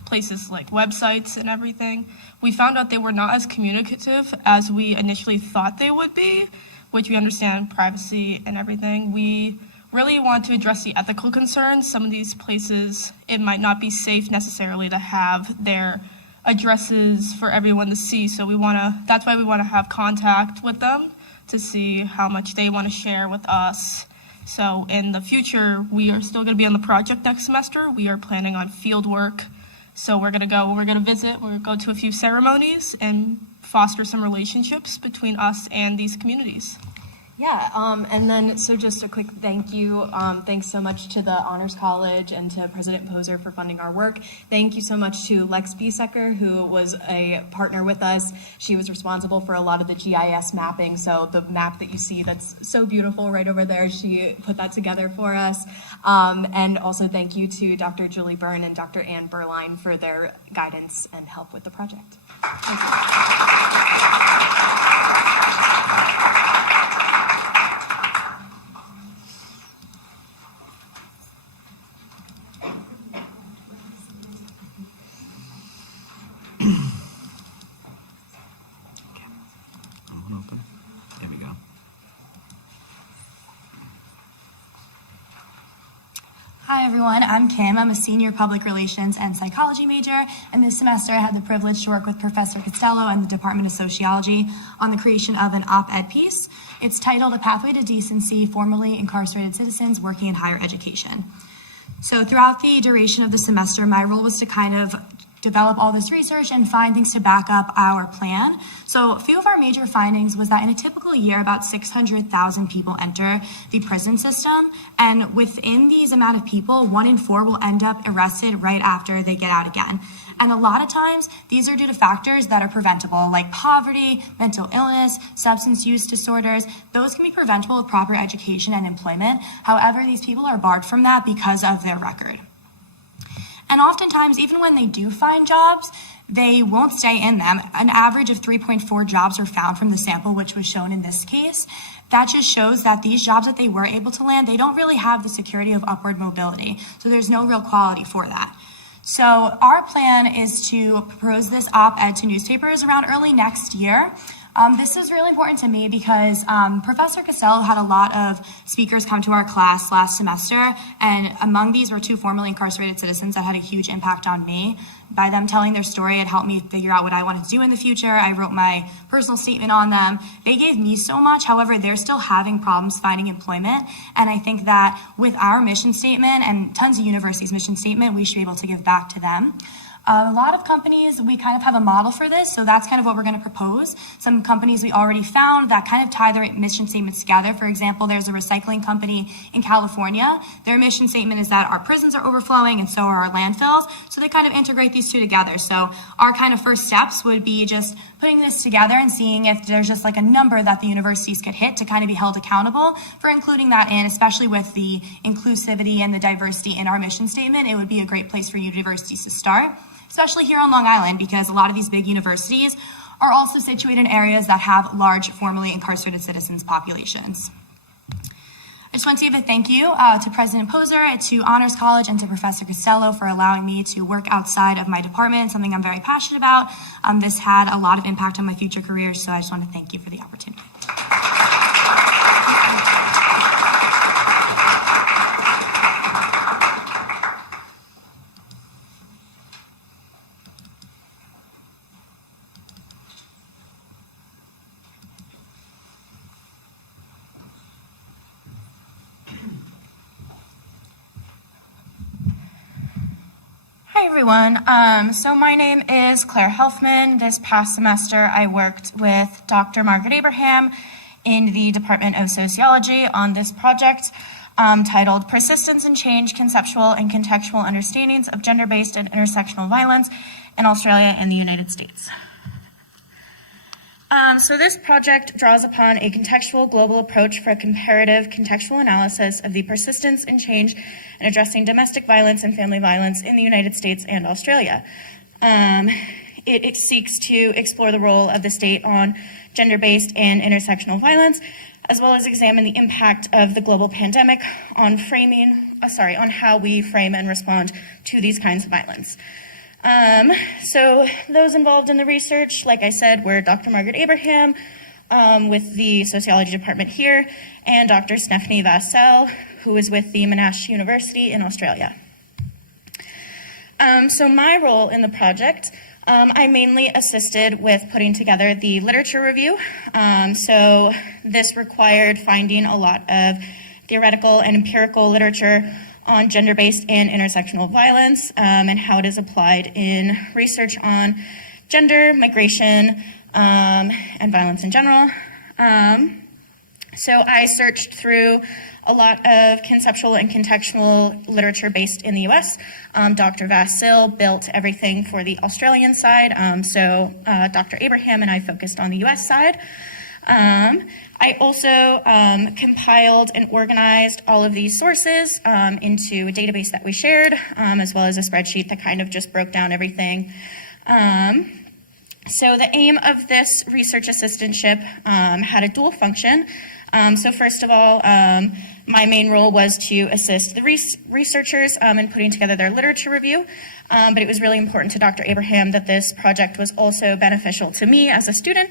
places like websites and everything. We found out they were not as communicative as we initially thought they would be, which we understand privacy and everything. We really want to address the ethical concerns. Some of these places, it might not be safe necessarily to have their addresses for everyone to see. So that's why we want to have contact with them to see how much they want to share with us. So in the future, we are still going to be on the project next semester. We are planning on field work. So we're going to visit, we're going to go to a few ceremonies and foster some relationships between us and these communities. Yeah, and then so just a quick thank you. Thanks so much to the Honors College and to President Poser for funding our work. Thank you so much to Lex Biesecker, who was a partner with us. She was responsible for a lot of the GIS mapping. So the map that you see that's so beautiful right over there, she put that together for us. And also thank you to Dr. Julie Byrne and Dr. Ann Berline for their guidance and help with the project. Thank you. There we go. Hi everyone, I'm Kim. I'm a senior public relations and psychology major, and this semester I had the privilege to work with Professor Costello and the Department of Sociology on the creation of an op-ed piece. It's titled A Pathway to Decency, Formerly Incarcerated Citizens Working in Higher Education. So throughout the duration of the semester, my role was to kind of develop all this research and find things to back up our plan. So a few of our major findings was that in a typical year, about 600,000 people enter the prison system. And within these amount of people, 1 in 4 will end up arrested right after they get out again. And a lot of times, these are due to factors that are preventable, like poverty, mental illness, substance use disorders. Those can be preventable with proper education and employment. However, these people are barred from that because of their record. And oftentimes, even when they do find jobs, they won't stay in them. An average of 3.4 jobs are found from the sample, which was shown in this case. That just shows that these jobs that they were able to land, they don't really have the security of upward mobility. So there's no real quality for that. So our plan is to propose this op-ed to newspapers around early next year. This was really important to me because Professor Costello had a lot of speakers come to our class last semester, and among these were 2 formerly incarcerated citizens that had a huge impact on me. By them telling their story, it helped me figure out what I wanted to do in the future. I wrote my personal statement on them. They gave me so much, however, they're still having problems finding employment, and I think that with our mission statement and tons of universities' mission statement, we should be able to give back to them. A lot of companies, we kind of have a model for this, so that's kind of what we're going to propose. Some companies we already found that kind of tie their mission statements together. For example, there's a recycling company in California. Their mission statement is that our prisons are overflowing and so are our landfills, so they kind of integrate these two together. So our kind of first steps would be just putting this together and seeing if there's just like a number that the universities could hit to kind of be held accountable for including that in, especially with the inclusivity and the diversity in our mission statement. It would be a great place for universities to start, especially here on Long Island, because a lot of these big universities are also situated in areas that have large formerly incarcerated citizens populations. I just want to give a thank you to President Poser, to Honors College, and to Professor Costello for allowing me to work outside of my department, something I'm very passionate about. This had a lot of impact on my future career, so I just want to thank you for the opportunity. Hi everyone. So my name is Claire Helfman. This past semester I worked with Dr. Margaret Abraham in the Department of Sociology on this project titled Persistence and Change, Conceptual and Contextual Understandings of Gender-Based and Intersectional Violence in Australia and the United States. So this project draws upon a contextual global approach for a comparative contextual analysis of the persistence and change in addressing domestic violence and family violence in the United States and Australia. It seeks to explore the role of the state on gender-based and intersectional violence, as well as examine the impact of the global pandemic on on how we frame and respond to these kinds of violence. So those involved in the research, like I said, were Dr. Margaret Abraham with the sociology department here, and Dr. Stephanie Vassell, who is with the Monash University in Australia. So my role in the project, I mainly assisted with putting together the literature review. So this required finding a lot of theoretical and empirical literature on gender-based and intersectional violence and how it is applied in research on gender, migration, and violence in general. So I searched through a lot of conceptual and contextual literature based in the US. Dr. Vassell built everything for the Australian side, so Dr. Abraham and I focused on the US side. I also compiled and organized all of these sources into a database that we shared, as well as a spreadsheet that kind of just broke down everything. So the aim of this research assistantship had a dual function. So first of all, my main role was to assist the researchers in putting together their literature review, but it was really important to Dr. Abraham that this project was also beneficial to me as a student,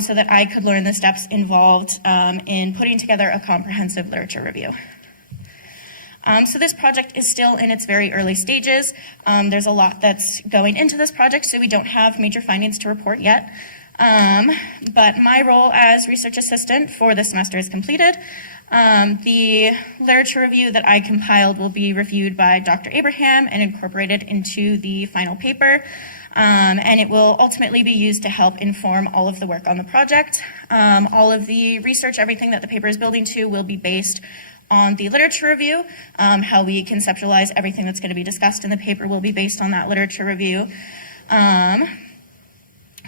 so that I could learn the steps involved in putting together a comprehensive literature review. So this project is still in its very early stages. There's a lot that's going into this project, so we don't have major findings to report yet. But my role as research assistant for the semester is completed. The literature review that I compiled will be reviewed by Dr. Abraham and incorporated into the final paper. And it will ultimately be used to help inform all of the work on the project. All of the research, everything that the paper is building to, will be based on the literature review. How we conceptualize everything that's going to be discussed in the paper will be based on that literature review.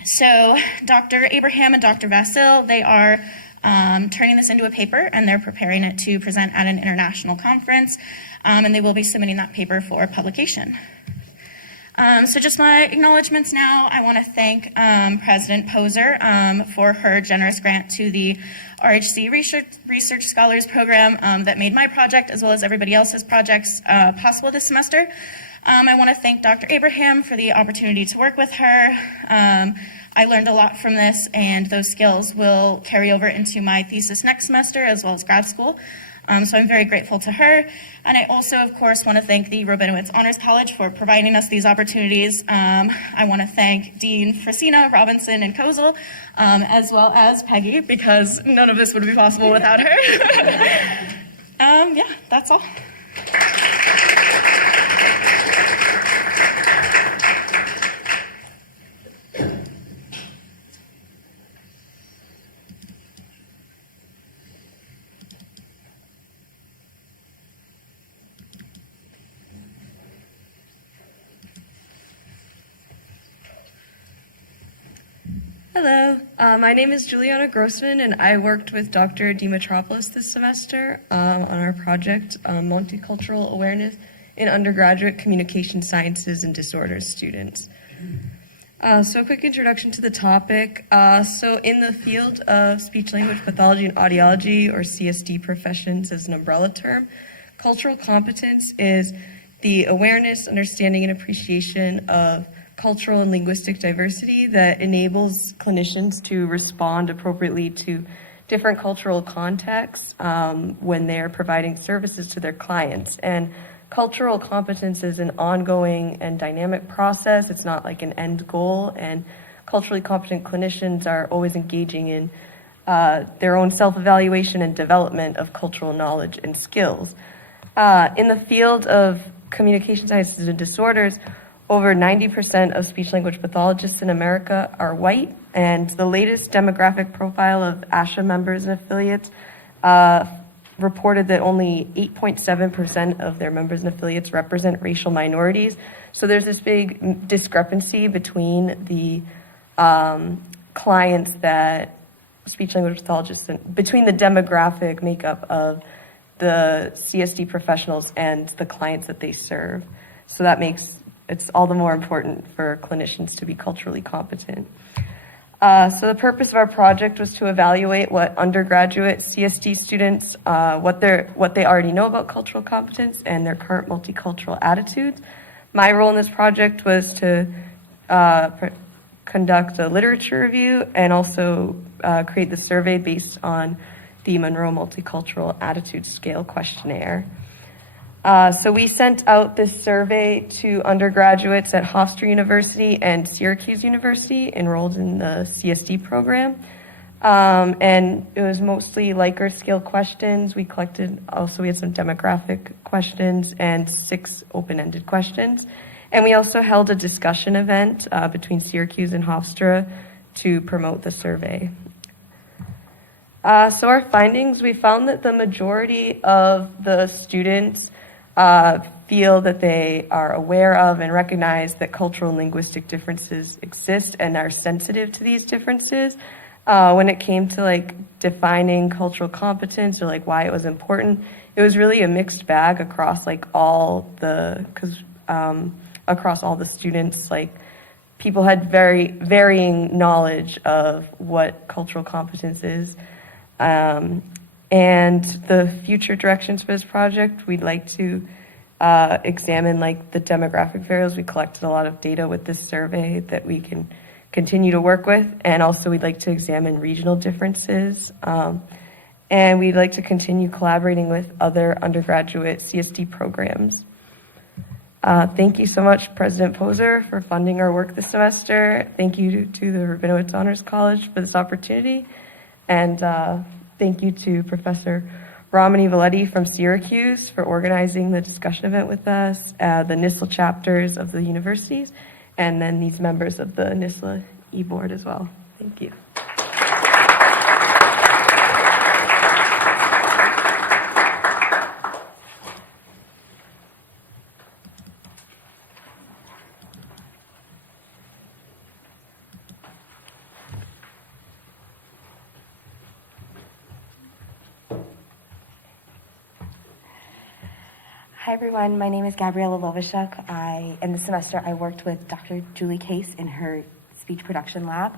So Dr. Abraham and Dr. Vassell, they are turning this into a paper, and they're preparing it to present at an international conference, and they will be submitting that paper for publication. So just my acknowledgements now. I want to thank President Poser for her generous grant to the RHC Research Scholars Program that made my project, as well as everybody else's projects, possible this semester. I want to thank Dr. Abraham for the opportunity to work with her. I learned a lot from this, and those skills will carry over into my thesis next semester as well as grad school. So I'm very grateful to her. And I also, of course, want to thank the Rabinowitz Honors College for providing us these opportunities. I want to thank Dean Frasina, Robinson, and Kozel, as well as Peggy, because none of this would be possible without her. Yeah, that's all. Hello, my name is Juliana Grossman, and I worked with Dr. Dimitropoulos this semester on our project, Multicultural Awareness in Undergraduate Communication Sciences and Disorders Students. So a quick introduction to the topic. So in the field of speech-language pathology and audiology, or CSD professions as an umbrella term, cultural competence is the awareness, understanding, and appreciation of cultural and linguistic diversity that enables clinicians to respond appropriately to different cultural contexts when they're providing services to their clients. And cultural competence is an ongoing and dynamic process. It's not like an end goal, and culturally competent clinicians are always engaging in their own self-evaluation and development of cultural knowledge and skills. In the field of communication sciences and disorders, over 90% of speech-language pathologists in America are white, and the latest demographic profile of ASHA members and affiliates reported that only 8.7% of their members and affiliates represent racial minorities. So there's this big discrepancy between the clients that speech-language pathologists, between the demographic makeup of the CSD professionals and the clients that they serve. So that makes it's all the more important for clinicians to be culturally competent. So the purpose of our project was to evaluate what undergraduate CSD students, what they already know about cultural competence and their current multicultural attitudes. My role in this project was to conduct a literature review and also create the survey based on the Monroe Multicultural Attitude Scale questionnaire. So we sent out this survey to undergraduates at Hofstra University and Syracuse University enrolled in the CSD program. And it was mostly Likert scale questions. We had some demographic questions and 6 open-ended questions. And we also held a discussion event between Syracuse and Hofstra to promote the survey. So our findings, we found that the majority of the students feel that they are aware of and recognize that cultural and linguistic differences exist and are sensitive to these differences. When it came to defining cultural competence or why it was important, it was really a mixed bag across across all the students. People had very varying knowledge of what cultural competence is. And the future directions for this project, we'd like to examine the demographic variables. We collected a lot of data with this survey that we can continue to work with, and also we'd like to examine regional differences. And we'd like to continue collaborating with other undergraduate CSD programs. Thank you so much, President Poser, for funding our work this semester. Thank you to the Rabinowitz Honors College for this opportunity. And thank you to Professor Romani Valetti from Syracuse for organizing the discussion event with us, the NISL chapters of the universities, and then these members of the NISL e-board as well. Thank you. Hi everyone, my name is Gabriela Lovishuk. In the semester I worked with Dr. Julie Case in her speech production lab.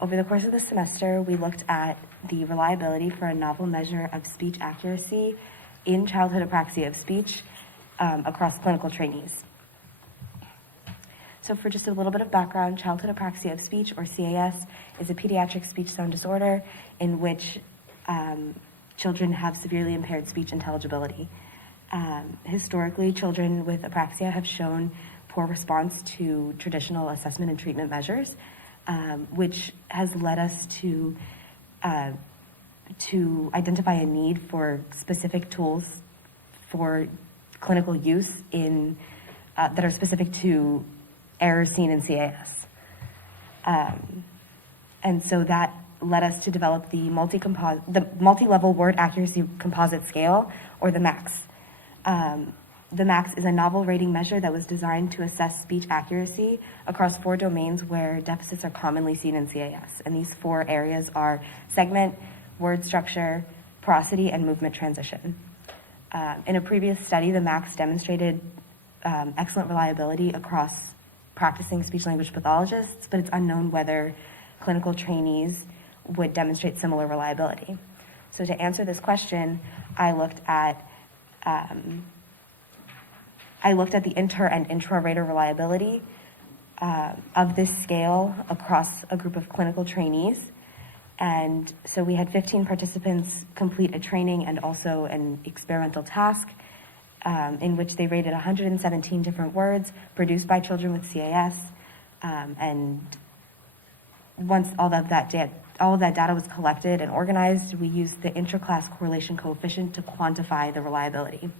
Over the course of the semester, we looked at the reliability for a novel measure of speech accuracy in childhood apraxia of speech. across clinical trainees. So for just a little bit of background, childhood apraxia of speech, or CAS, is a pediatric speech sound disorder in which children have severely impaired speech intelligibility. Historically, children with apraxia have shown poor response to traditional assessment and treatment measures, which has led us to identify a need for specific tools for clinical use in that are specific to errors seen in CAS. And so that led us to develop the multi-level word accuracy composite scale, or the MAX. The MAX is a novel rating measure that was designed to assess speech accuracy across 4 domains where deficits are commonly seen in CAS. And these 4 areas are segment, word structure, prosody, and movement transition. In a previous study, the MAX demonstrated excellent reliability across practicing speech-language pathologists, but it's unknown whether clinical trainees would demonstrate similar reliability. So to answer this question, I looked at the inter and intra-rater reliability of this scale across a group of clinical trainees. And so we had 15 participants complete a training and also an experimental task in which they rated 117 different words produced by children with CAS. And once all of that data was collected and organized, we used the intra-class correlation coefficient to quantify the reliability.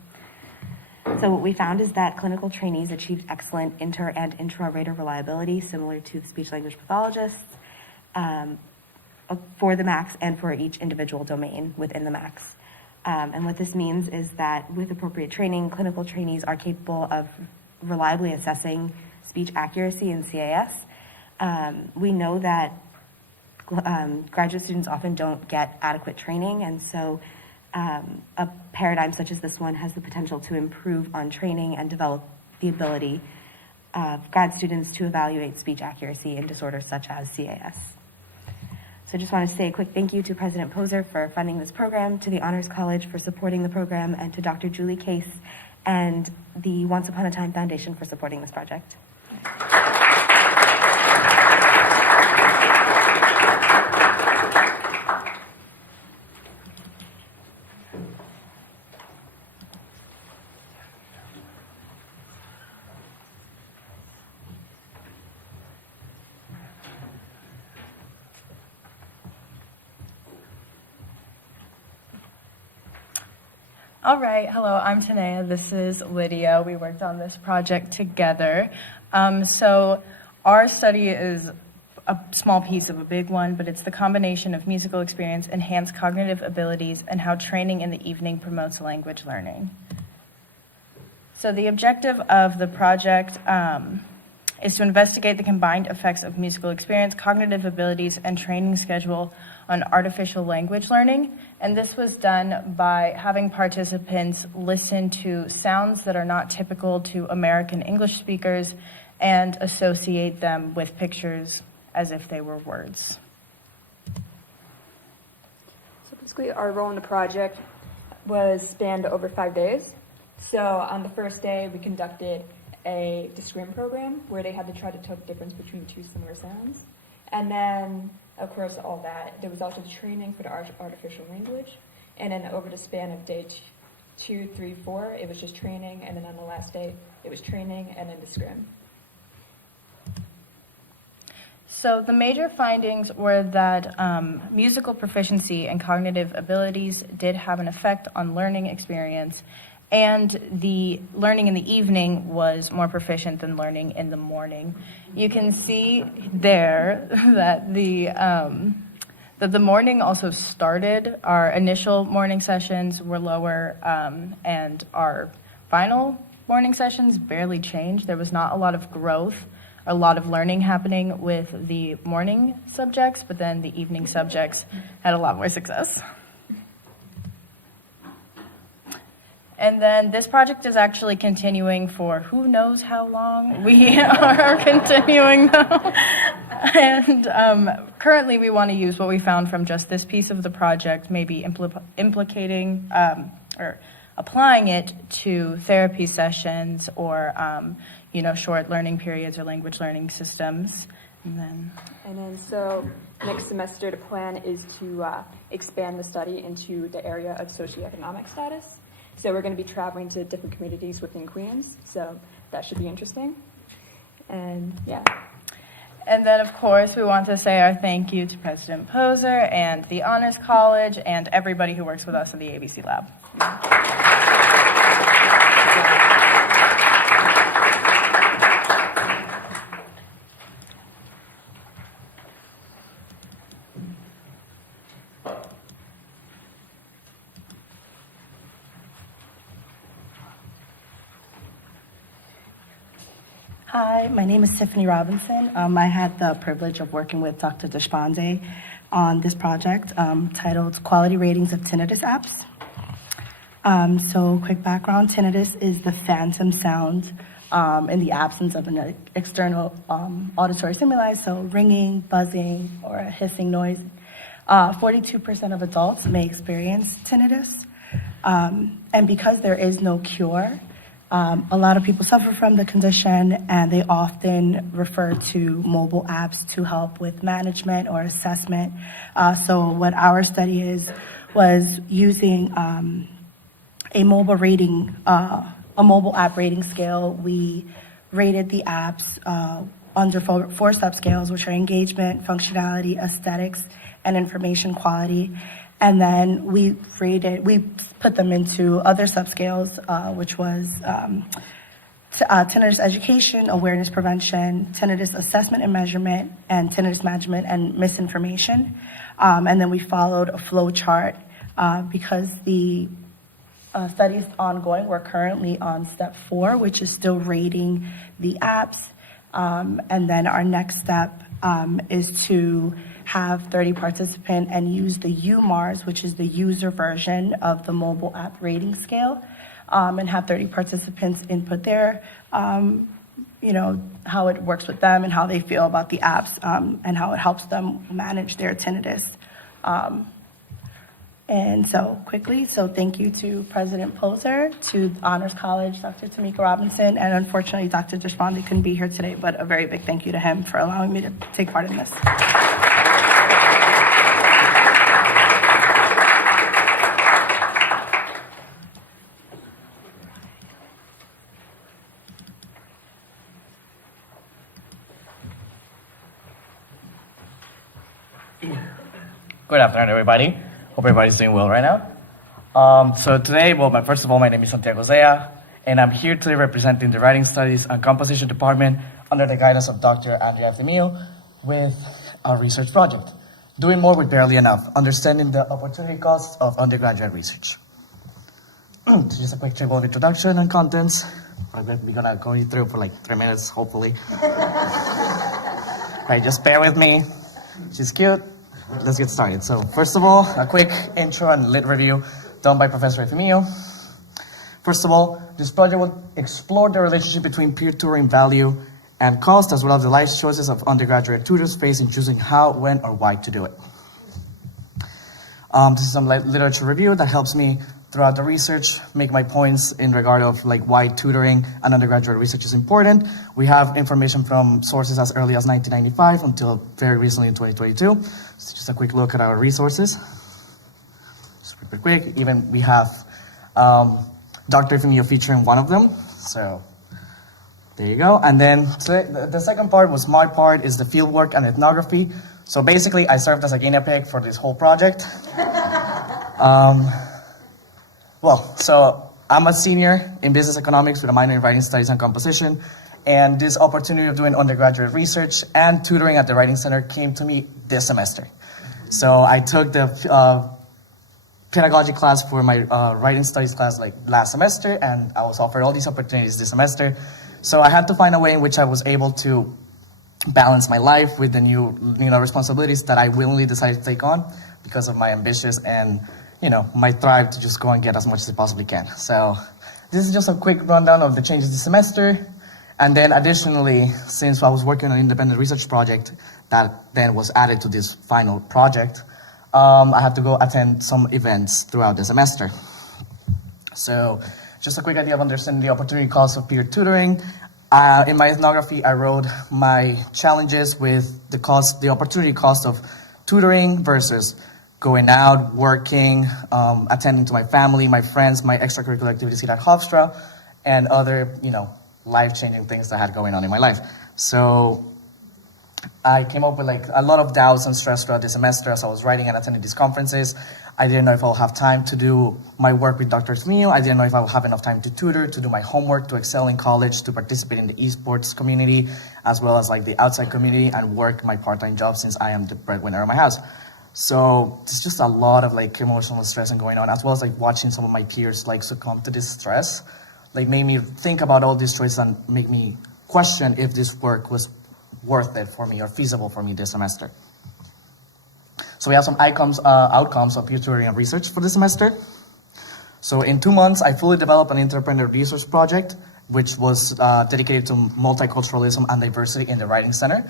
So what we found is that clinical trainees achieved excellent inter and intra-rater reliability, similar to the speech-language pathologists, for the MAX and for each individual domain within the MAX. And what this means is that with appropriate training, clinical trainees are capable of reliably assessing speech accuracy in CAS. We know that graduate students often don't get adequate training, and so a paradigm such as this one has the potential to improve on training and develop the ability of grad students to evaluate speech accuracy in disorders such as CAS. So I just want to say a quick thank you to President Poser for funding this program, to the Honors College for supporting the program, and to Dr. Julie Case and the Once Upon a Time Foundation for supporting this project. All right, hello, I'm Tanea. This is Lydia. We worked on this project together. So our study is a small piece of a big one, but it's the combination of musical experience, enhanced cognitive abilities, and how training in the evening promotes language learning. So the objective of the project is to investigate the combined effects of musical experience, cognitive abilities, and training schedule on artificial language learning. And this was done by having participants listen to sounds that are not typical to American English speakers and associate them with pictures as if they were words. So basically our role in the project was spanned over 5 days. So on the first day we conducted a discrim program where they had to try to tell the difference between 2 similar sounds. And then, of course, all that, there was also training for the artificial language. And then over the span of day 2, 3, 4, it was just training. And then on the last day, it was training and then discrim. So the major findings were that musical proficiency and cognitive abilities did have an effect on learning experience, and the learning in the evening was more proficient than learning in the morning. You can see there that the morning also started. Our initial morning sessions were lower, and our final morning sessions barely changed. There was not a lot of growth, a lot of learning happening with the morning subjects, but then the evening subjects had a lot more success. And then this project is actually continuing for who knows how long. We are continuing though. And currently we want to use what we found from just this piece of the project, maybe implicating or applying it to therapy sessions or, short learning periods or language learning systems. And then so next semester the plan is to expand the study into the area of socioeconomic status. So we're going to be traveling to different communities within Queens. So that should be interesting. And yeah. And then, of course, we want to say our thank you to President Poser and the Honors College and everybody who works with us in the ABC Lab. Hi, my name is Tiffany Robinson. I had the privilege of working with Dr. Deshpande on this project titled Quality Ratings of Tinnitus Apps. So quick background, tinnitus is the phantom sound in the absence of an external auditory stimuli, so ringing, buzzing, or a hissing noise. 42% of adults may experience tinnitus. And because there is no cure, a lot of people suffer from the condition, and they often refer to mobile apps to help with management or assessment. So what our study was using a mobile app rating scale. We rated the apps under four subscales, which are engagement, functionality, aesthetics, and information quality. And then we put them into other subscales, which was tinnitus education, awareness prevention, tinnitus assessment and measurement, and tinnitus management and misinformation. And then we followed a flow chart because the study is ongoing. We're currently on step 4, which is still rating the apps. And then our next step is to have 30 participants and use the UMARS, which is the user version of the mobile app rating scale, and have 30 participants input their, how it works with them and how they feel about the apps, and how it helps them manage their tinnitus. And so thank you to President Poser, to Honors College, Dr. Tamika Robinson, and unfortunately Dr. Deshpande couldn't be here today, but a very big thank you to him for allowing me to take part in this. Good afternoon, everybody. Hope everybody's doing well right now. So today, first of all, my name is Santiago Zea, and I'm here today representing the Writing Studies and Composition Department under the guidance of Dr. Andrea Efthimiou with our research project, Doing More with Barely Enough, Understanding the Opportunity Costs of Undergraduate Research. Just a quick triple introduction and contents. We're gonna go through for like 3 minutes, hopefully. Right, just bear with me. She's cute. Let's get started. So first of all, a quick intro and lit review done by Professor Efthimiou. First of all, this project will explore the relationship between peer tutoring value and cost, as well as the life choices of undergraduate tutors face in choosing how, when, or why to do it. This is some literature review that helps me throughout the research make my points in regard of why tutoring and undergraduate research is important. We have information from sources as early as 1995 until very recently in 2022. So just a quick look at our resources. Super quick. Even we have Dr. Efthimiou featuring one of them. So there you go. And then the second part was my part, is the fieldwork and ethnography. So basically, I served as a guinea pig for this whole project. So I'm a senior in business economics with a minor in writing studies and composition, and this opportunity of doing undergraduate research and tutoring at the Writing Center came to me this semester. So I took the pedagogy class for my writing studies class last semester, and I was offered all these opportunities this semester. So I had to find a way in which I was able to balance my life with the new responsibilities that I willingly decided to take on because of my ambitious and my drive to just go and get as much as I possibly can. So this is just a quick rundown of the changes this semester. And then additionally, since I was working on an independent research project that then was added to this final project, I had to go attend some events throughout the semester. So just a quick idea of understanding the opportunity cost of peer tutoring. In my ethnography, I wrote my challenges with the opportunity cost of tutoring versus going out, working, attending to my family, my friends, my extracurricular activities here at Hofstra, and other, life-changing things that I had going on in my life. So I came up with a lot of doubts and stress throughout the semester as I was writing and attending these conferences. I didn't know if I'll have time to do my work with Dr. Smio. I didn't know if I would have enough time to tutor, to do my homework, to excel in college, to participate in the esports community, as well as the outside community, and work my part-time job since I am the breadwinner of my house. So it's just a lot of emotional stress and going on, as well as watching some of my peers succumb to this stress, made me think about all these choices and make me question if this work was worth it for me or feasible for me this semester. So we have some outcomes of peer tutoring and research for this semester. So in 2 months, I fully developed an interdisciplinary research project, which was dedicated to multiculturalism and diversity in the Writing Center,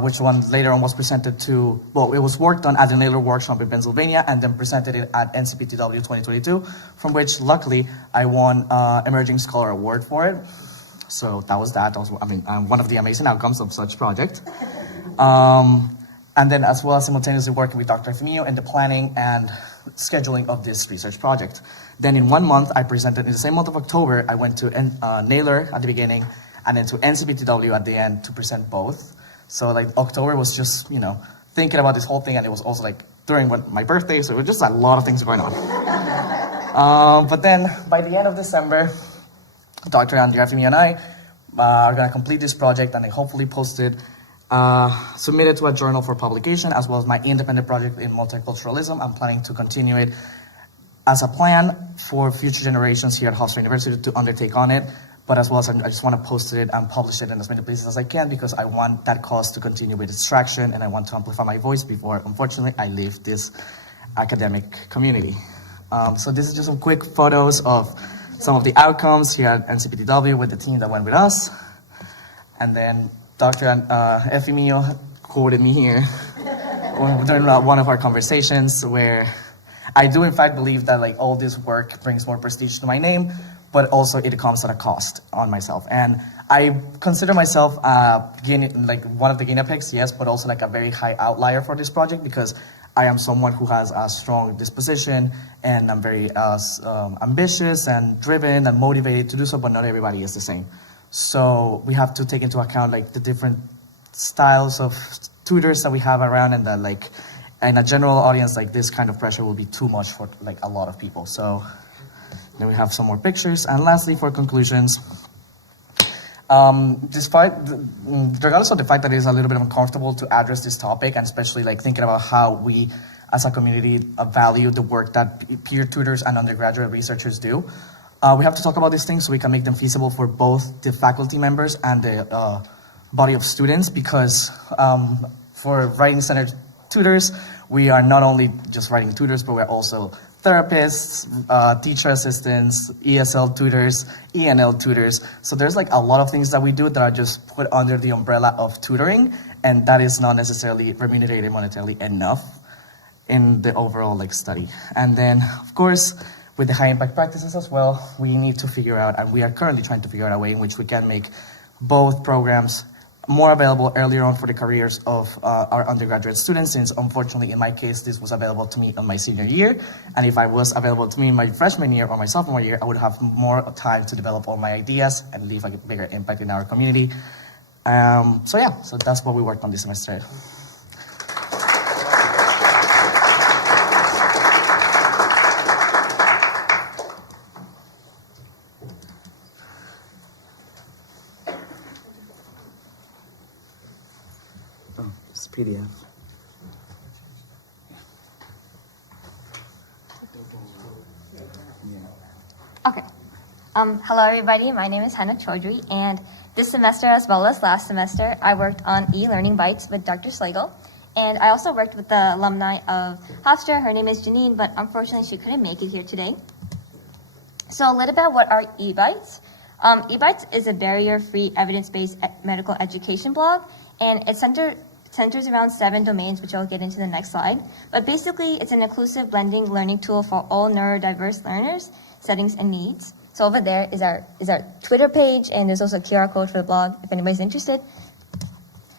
which one later on was presented it was worked on at the Naylor Workshop in Pennsylvania and then presented it at NCPTW 2022, from which luckily I won Emerging Scholar Award for it. So that was one of the amazing outcomes of such project. And then as well as simultaneously working with Dr. Femio in the planning and scheduling of this research project. Then in 1 month, I presented, in the same month of October, I went to Naylor at the beginning and then to NCPTW at the end to present both. So October was just, thinking about this whole thing, and it was also during my birthday, so it was just a lot of things going on. But then by the end of December, Dr. Andrea Femio and I are gonna complete this project and I hopefully post it submitted to a journal for publication, as well as my independent project in multiculturalism. I'm planning to continue it as a plan for future generations here at Hofstra University to undertake on it, but as well as I just want to post it and publish it in as many places as I can, because I want that cause to continue with its traction and I want to amplify my voice before, unfortunately, I leave this academic community. So this is just some quick photos of some of the outcomes here at NCPTW with the team that went with us. And then Dr. Efimio quoted me here during one of our conversations, where I do in fact believe that all this work brings more prestige to my name, but also it comes at a cost on myself. And I consider myself one of the guinea pigs, yes, but also a very high outlier for this project, because I am someone who has a strong disposition and I'm very ambitious and driven and motivated to do so, but not everybody is the same. So we have to take into account the different styles of tutors that we have around, and that in a general audience, this kind of pressure will be too much for a lot of people. So then we have some more pictures. And lastly, for conclusions, regardless of the fact that it is a little bit uncomfortable to address this topic, and especially thinking about how we as a community value the work that peer tutors and undergraduate researchers do, we have to talk about these things so we can make them feasible for both the faculty members and the body of students, because for Writing Center tutors, we are not only just writing tutors, but we're also therapists, teacher assistants, ESL tutors, ENL tutors. So there's a lot of things that we do that are just put under the umbrella of tutoring, and that is not necessarily remunerated monetarily enough in the overall study. And then, of course, with the high impact practices as well, we need to figure out, and we are currently trying to figure out a way in which we can make both programs more available earlier on for the careers of our undergraduate students, since unfortunately in my case this was available to me in my senior year, and if I was available to me in my freshman year or my sophomore year, I would have more time to develop all my ideas and leave a bigger impact in our community. So that's what we worked on this semester. PDF. Okay. Hello, everybody. My name is Hannah Chaudhry, and this semester, as well as last semester, I worked on e-learning bites with Dr. Slagle, and I also worked with the alumni of Hofstra. Her name is Janine, but unfortunately, she couldn't make it here today. So a little bit about what are e-bites. E-bites is a barrier-free, evidence-based medical education blog, and it centers around 7 domains, which I'll get into the next slide. But basically, it's an inclusive blending learning tool for all neurodiverse learners, settings and needs. So over there is our Twitter page, and there's also a QR code for the blog if anybody's interested.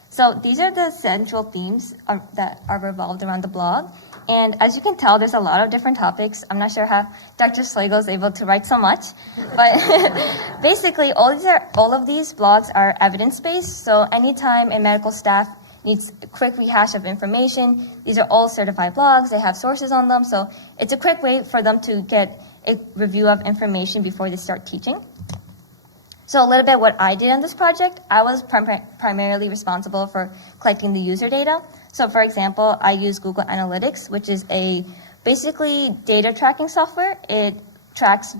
So these are the central themes that are revolved around the blog. And as you can tell, there's a lot of different topics. I'm not sure how Dr. Slagle is able to write so much, but basically all of these blogs are evidence-based. So anytime a medical staff needs a quick rehash of information, these are all certified blogs. They have sources on them, so it's a quick way for them to get a review of information before they start teaching. So a little bit what I did on this project, I was primarily responsible for collecting the user data. So for example, I use Google Analytics, which is a basically data tracking software. It tracks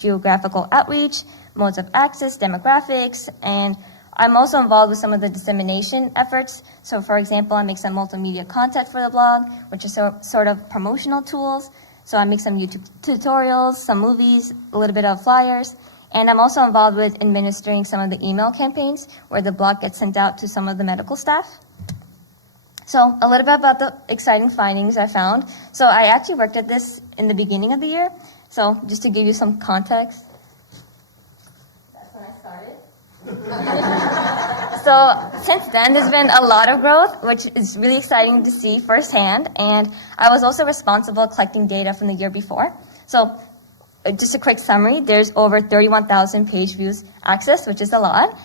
geographical outreach, modes of access, demographics, and I'm also involved with some of the dissemination efforts. So for example, I make some multimedia content for the blog, which is sort of promotional tools. So I make some YouTube tutorials, some movies, a little bit of flyers. And I'm also involved with administering some of the email campaigns where the blog gets sent out to some of the medical staff. So a little bit about the exciting findings I found. So I actually worked at this in the beginning of the year. So just to give you some context. That's when I started. So since then, there's been a lot of growth, which is really exciting to see firsthand. And I was also responsible collecting data from the year before. So just a quick summary, there's over 31,000 page views accessed, which is a lot,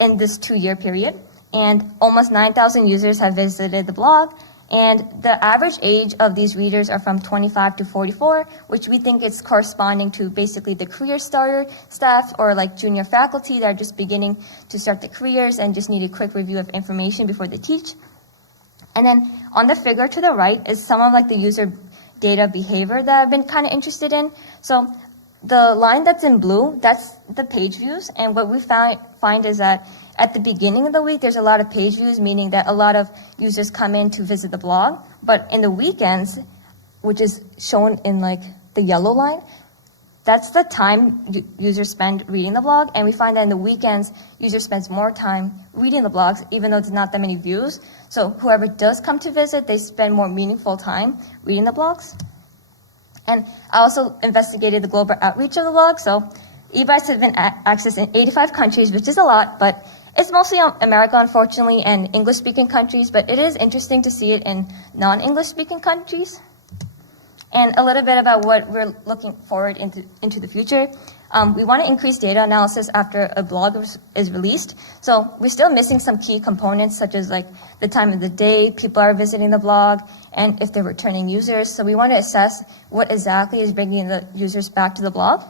in this 2-year period. And almost 9,000 users have visited the blog. And the average age of these readers are from 25 to 44, which we think is corresponding to basically the career starter staff or like junior faculty that are just beginning to start their careers and just need a quick review of information before they teach. And then on the figure to the right is some of like the user data behavior that I've been kind of interested in. So the line that's in blue, that's the page views. And what we find is that at the beginning of the week, there's a lot of page views, meaning that a lot of users come in to visit the blog. But in the weekends, which is shown in like the yellow line, that's the time users spend reading the blog. And we find that in the weekends, users spend more time reading the blogs, even though there's not that many views. So whoever does come to visit, they spend more meaningful time reading the blogs. And I also investigated the global outreach of the blog. So e-bytes have been accessed in 85 countries, which is a lot, but it's mostly America, unfortunately, and English-speaking countries, but it is interesting to see it in non-English-speaking countries. And a little bit about what we're looking forward into the future. We want to increase data analysis after a blog is released. So we're still missing some key components, such as like the time of the day people are visiting the blog and if they're returning users. So we want to assess what exactly is bringing the users back to the blog.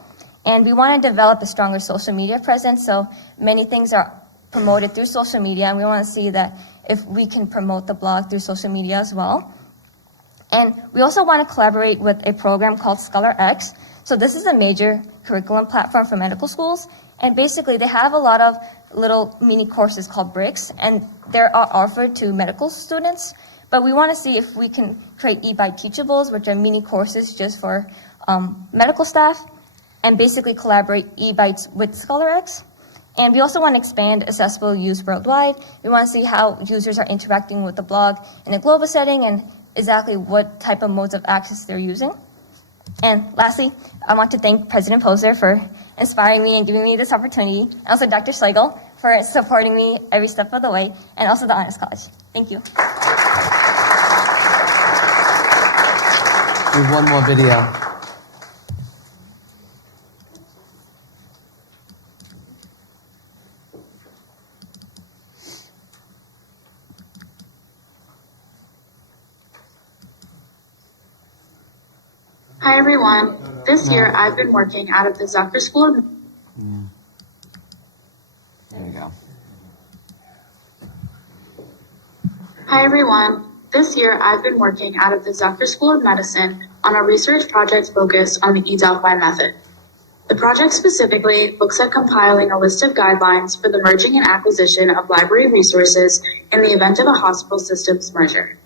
And we want to develop a stronger social media presence. So many things are promoted through social media, and we want to see that if we can promote the blog through social media as well. And we also want to collaborate with a program called ScholarX. So this is a major curriculum platform for medical schools. And basically, they have a lot of little mini courses called bricks, and they're offered to medical students. But we want to see if we can create e-byte teachables, which are mini courses just for medical staff, and basically collaborate e-bytes with ScholarX. And we also want to expand accessible use worldwide. We want to see how users are interacting with the blog in a global setting and exactly what type of modes of access they're using. And lastly, I want to thank President Poser for inspiring me and giving me this opportunity, and also Dr. Schlegel for supporting me every step of the way, and also the Honors College. Thank you. We have one more video. Hi everyone. This year I've been working out of the Zucker School of... There you go. Hi everyone. This year I've been working out of the Zucker School of Medicine on a research project focused on the E-Delphi method. The project specifically looks at compiling a list of guidelines for the merging and acquisition of library resources in the event of a hospital systems merger.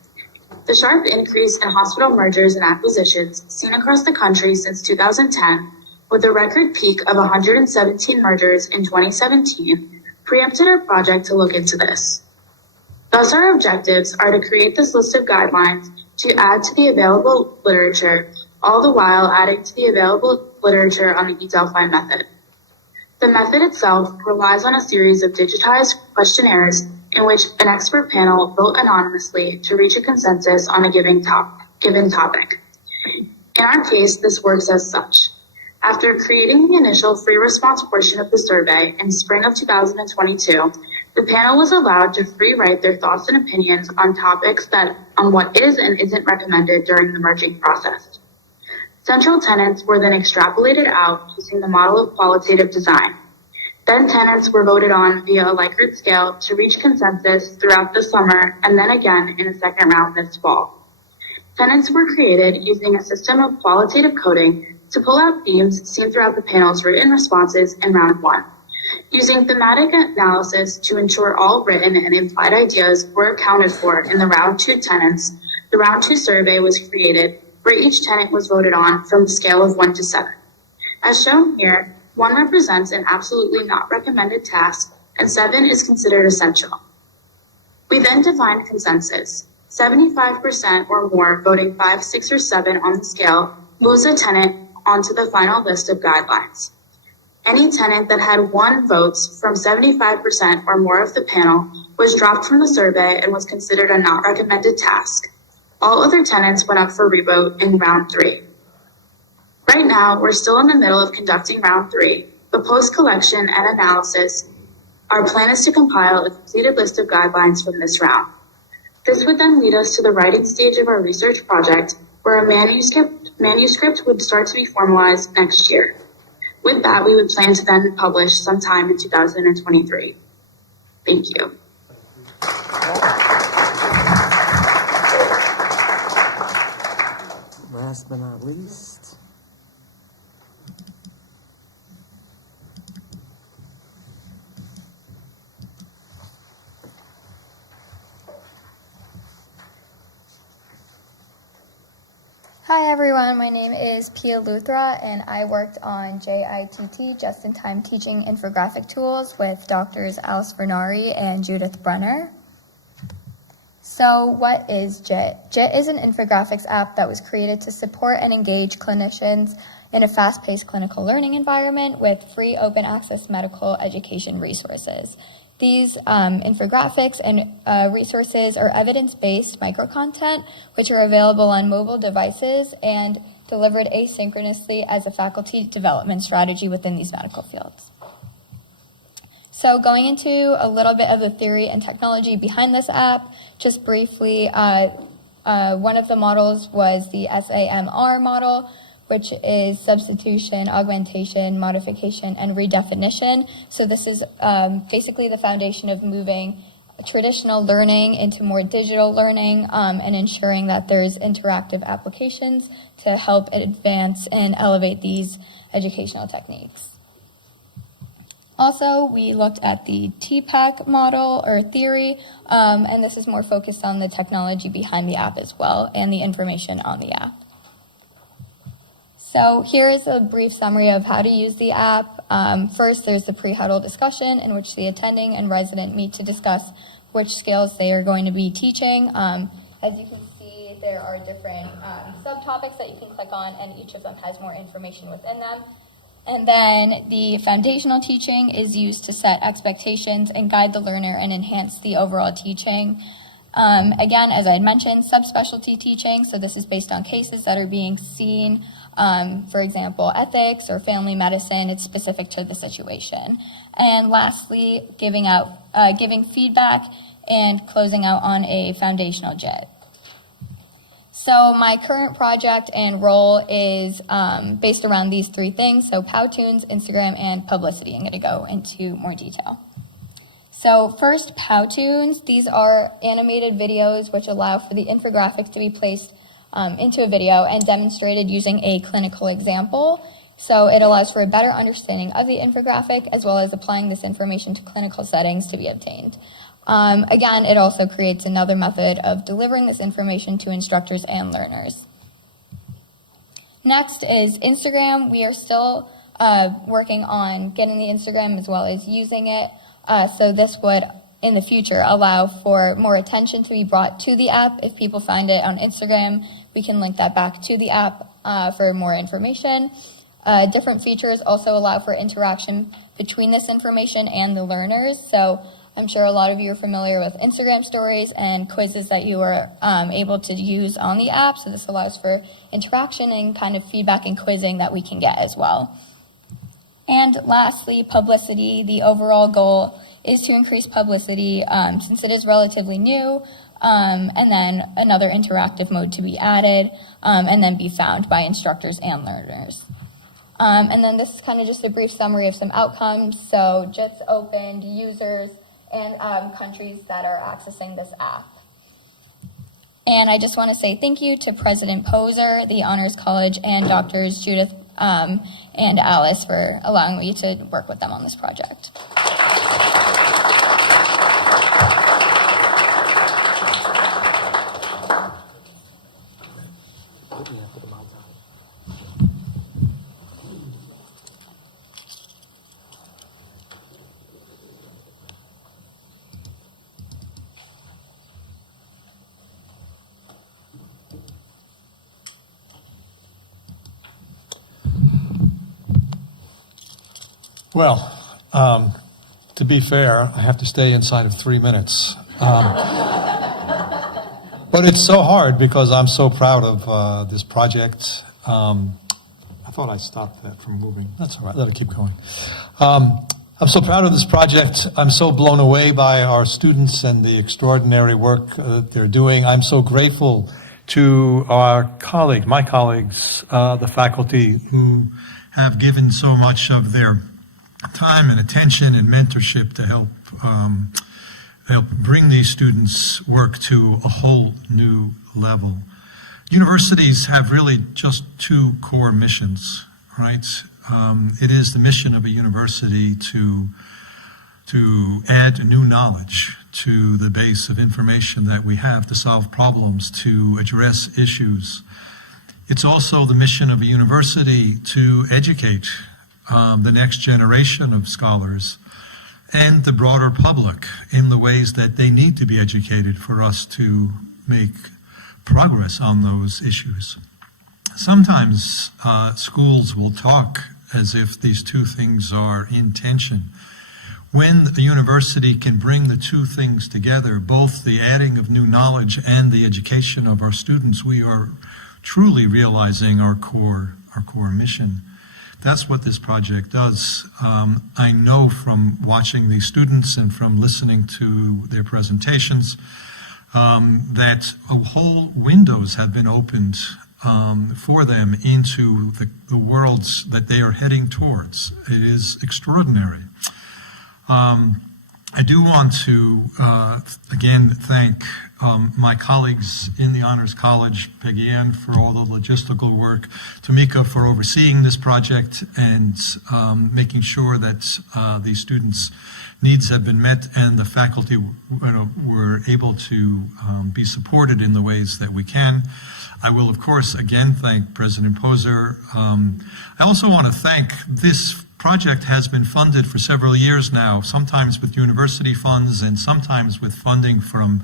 The sharp increase in hospital mergers and acquisitions seen across the country since 2010, with a record peak of 117 mergers in 2017, preempted our project to look into this. Thus, our objectives are to create this list of guidelines to add to the available literature, all the while adding to the available literature on the eDelphi method. The method itself relies on a series of digitized questionnaires in which an expert panel vote anonymously to reach a consensus on a given topic. In our case, this works as such. After creating the initial free response portion of the survey in spring of 2022, the panel was allowed to free write their thoughts and opinions on topics on what is and isn't recommended during the merging process. Central tenets were then extrapolated out using the model of qualitative design. Then tenets were voted on via a Likert scale to reach consensus throughout the summer and then again in a second round this fall. Tenets were created using a system of qualitative coding to pull out themes seen throughout the panel's written responses in round 1. Using thematic analysis to ensure all written and implied ideas were accounted for in the round 2 tenets, the round 2 survey was created where each tenet was voted on from the scale of 1 to 7. As shown here, 1 represents an absolutely not recommended task and 7 is considered essential. We then defined consensus. 75% or more voting 5, 6, or 7 on the scale moves a tenet onto the final list of guidelines. Any tenet that had 1 votes from 75% or more of the panel was dropped from the survey and was considered a not recommended task. All other tenets went up for revote in round 3. Right now, we're still in the middle of conducting round 3, but post-collection and analysis, our plan is to compile a completed list of guidelines from this round. This would then lead us to the writing stage of our research project, where a manuscript would start to be formalized next year. With that, we would plan to then publish sometime in 2023. Thank you. Last but not least, Hi everyone, my name is Pia Luthra and I worked on JITT, Just-in-Time Teaching Infographic Tools, with Drs. Alice Vernari and Judith Brenner. So what is JIT? JIT is an infographics app that was created to support and engage clinicians in a fast-paced clinical learning environment with free open access medical education resources. These infographics and resources are evidence-based microcontent, which are available on mobile devices and delivered asynchronously as a faculty development strategy within these medical fields. So going into a little bit of the theory and technology behind this app, just briefly, one of the models was the SAMR model, which is substitution, augmentation, modification, and redefinition. So this is basically the foundation of moving traditional learning into more digital learning and ensuring that there's interactive applications to help advance and elevate these educational techniques. Also, we looked at the TPAC model or theory, and this is more focused on the technology behind the app as well and the information on the app. So here is a brief summary of how to use the app. First, there's the pre-huddle discussion in which the attending and resident meet to discuss which skills they are going to be teaching. As you can see, there are different subtopics that you can click on, and each of them has more information within them. And then the foundational teaching is used to set expectations and guide the learner and enhance the overall teaching. Again, as I had mentioned, subspecialty teaching, so this is based on cases that are being seen. For example, ethics or family medicine, it's specific to the situation. And lastly, giving feedback and closing out on a foundational JIT. So my current project and role is based around these 3 things, so Powtoons, Instagram, and publicity. I'm going to go into more detail. So first, Powtoons. These are animated videos which allow for the infographics to be placed into a video and demonstrated using a clinical example. So it allows for a better understanding of the infographic as well as applying this information to clinical settings to be obtained. Again, it also creates another method of delivering this information to instructors and learners. Next is Instagram. We are still working on getting the Instagram as well as using it. So this would, in the future, allow for more attention to be brought to the app. If people find it on Instagram, we can link that back to the app for more information. Different features also allow for interaction between this information and the learners. So I'm sure a lot of you are familiar with Instagram stories and quizzes that you are able to use on the app. So this allows for interaction and kind of feedback and quizzing that we can get as well. And lastly, publicity. The overall goal is to increase publicity since it is relatively new, and then another interactive mode to be added, and then be found by instructors and learners. And then this is kind of just a brief summary of some outcomes. So JIT's opened, users, and countries that are accessing this app. And I just want to say thank you to President Poser, the Honors College, and Drs. Judith and Alice for allowing me to work with them on this project. Well, to be fair, I have to stay inside of 3 minutes. But it's so hard because I'm so proud of this project. I thought I stopped that from moving. That's all right, let it keep going. I'm so proud of this project. I'm so blown away by our students and the extraordinary work that they're doing. I'm so grateful to our colleagues, my colleagues, the faculty who have given so much of their time and attention and mentorship to help bring these students' work to a whole new level. Universities have really just two core missions, right? It is the mission of a university to add new knowledge to the base of information that we have to solve problems, to address issues. It's also the mission of a university to educate the next generation of scholars and the broader public in the ways that they need to be educated for us to make progress on those issues. Sometimes schools will talk as if these two things are in tension. When a university can bring the two things together, both the adding of new knowledge and the education of our students, we are truly realizing our core mission. That's what this project does. I know from watching these students and from listening to their presentations that whole windows have been opened for them into the worlds that they are heading towards. It is extraordinary. I do want to, again, thank my colleagues in the Honors College, Peggy Ann for all the logistical work, Tamika for overseeing this project and making sure that these students' needs have been met and the faculty were able to be supported in the ways that we can. I will, of course, again thank President Poser. I also want to thank this project has been funded for several years now, sometimes with university funds and sometimes with funding from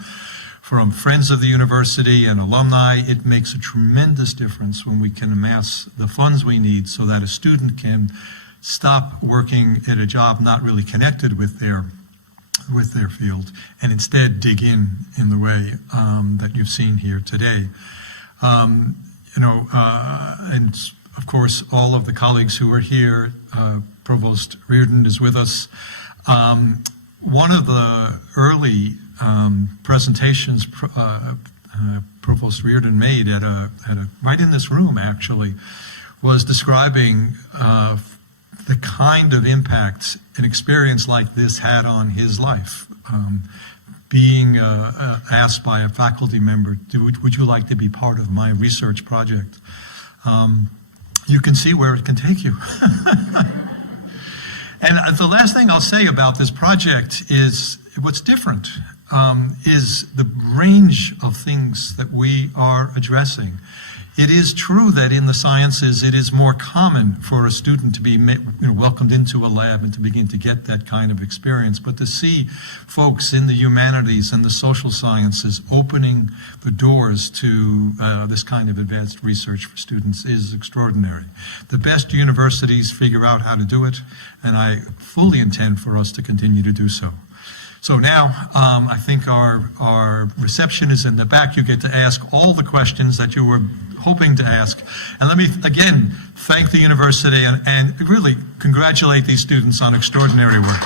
friends of the university and alumni. It makes a tremendous difference when we can amass the funds we need so that a student can stop working at a job not really connected with their field and instead dig in the way that you've seen here today. And of course, all of the colleagues who are here, Provost Reardon is with us. One of the early presentations Provost Reardon made right in this room actually was describing the kind of impact an experience like this had on his life. Being asked by a faculty member, would you like to be part of my research project? You can see where it can take you. And the last thing I'll say about this project is what's different is the range of things that we are addressing. It is true that in the sciences, it is more common for a student to be welcomed into a lab and to begin to get that kind of experience. But to see folks in the humanities and the social sciences opening the doors to this kind of advanced research for students is extraordinary. The best universities figure out how to do it, and I fully intend for us to continue to do so. So now, I think our reception is in the back. You get to ask all the questions that you were hoping to ask. And let me, again, thank the university and really congratulate these students on extraordinary work.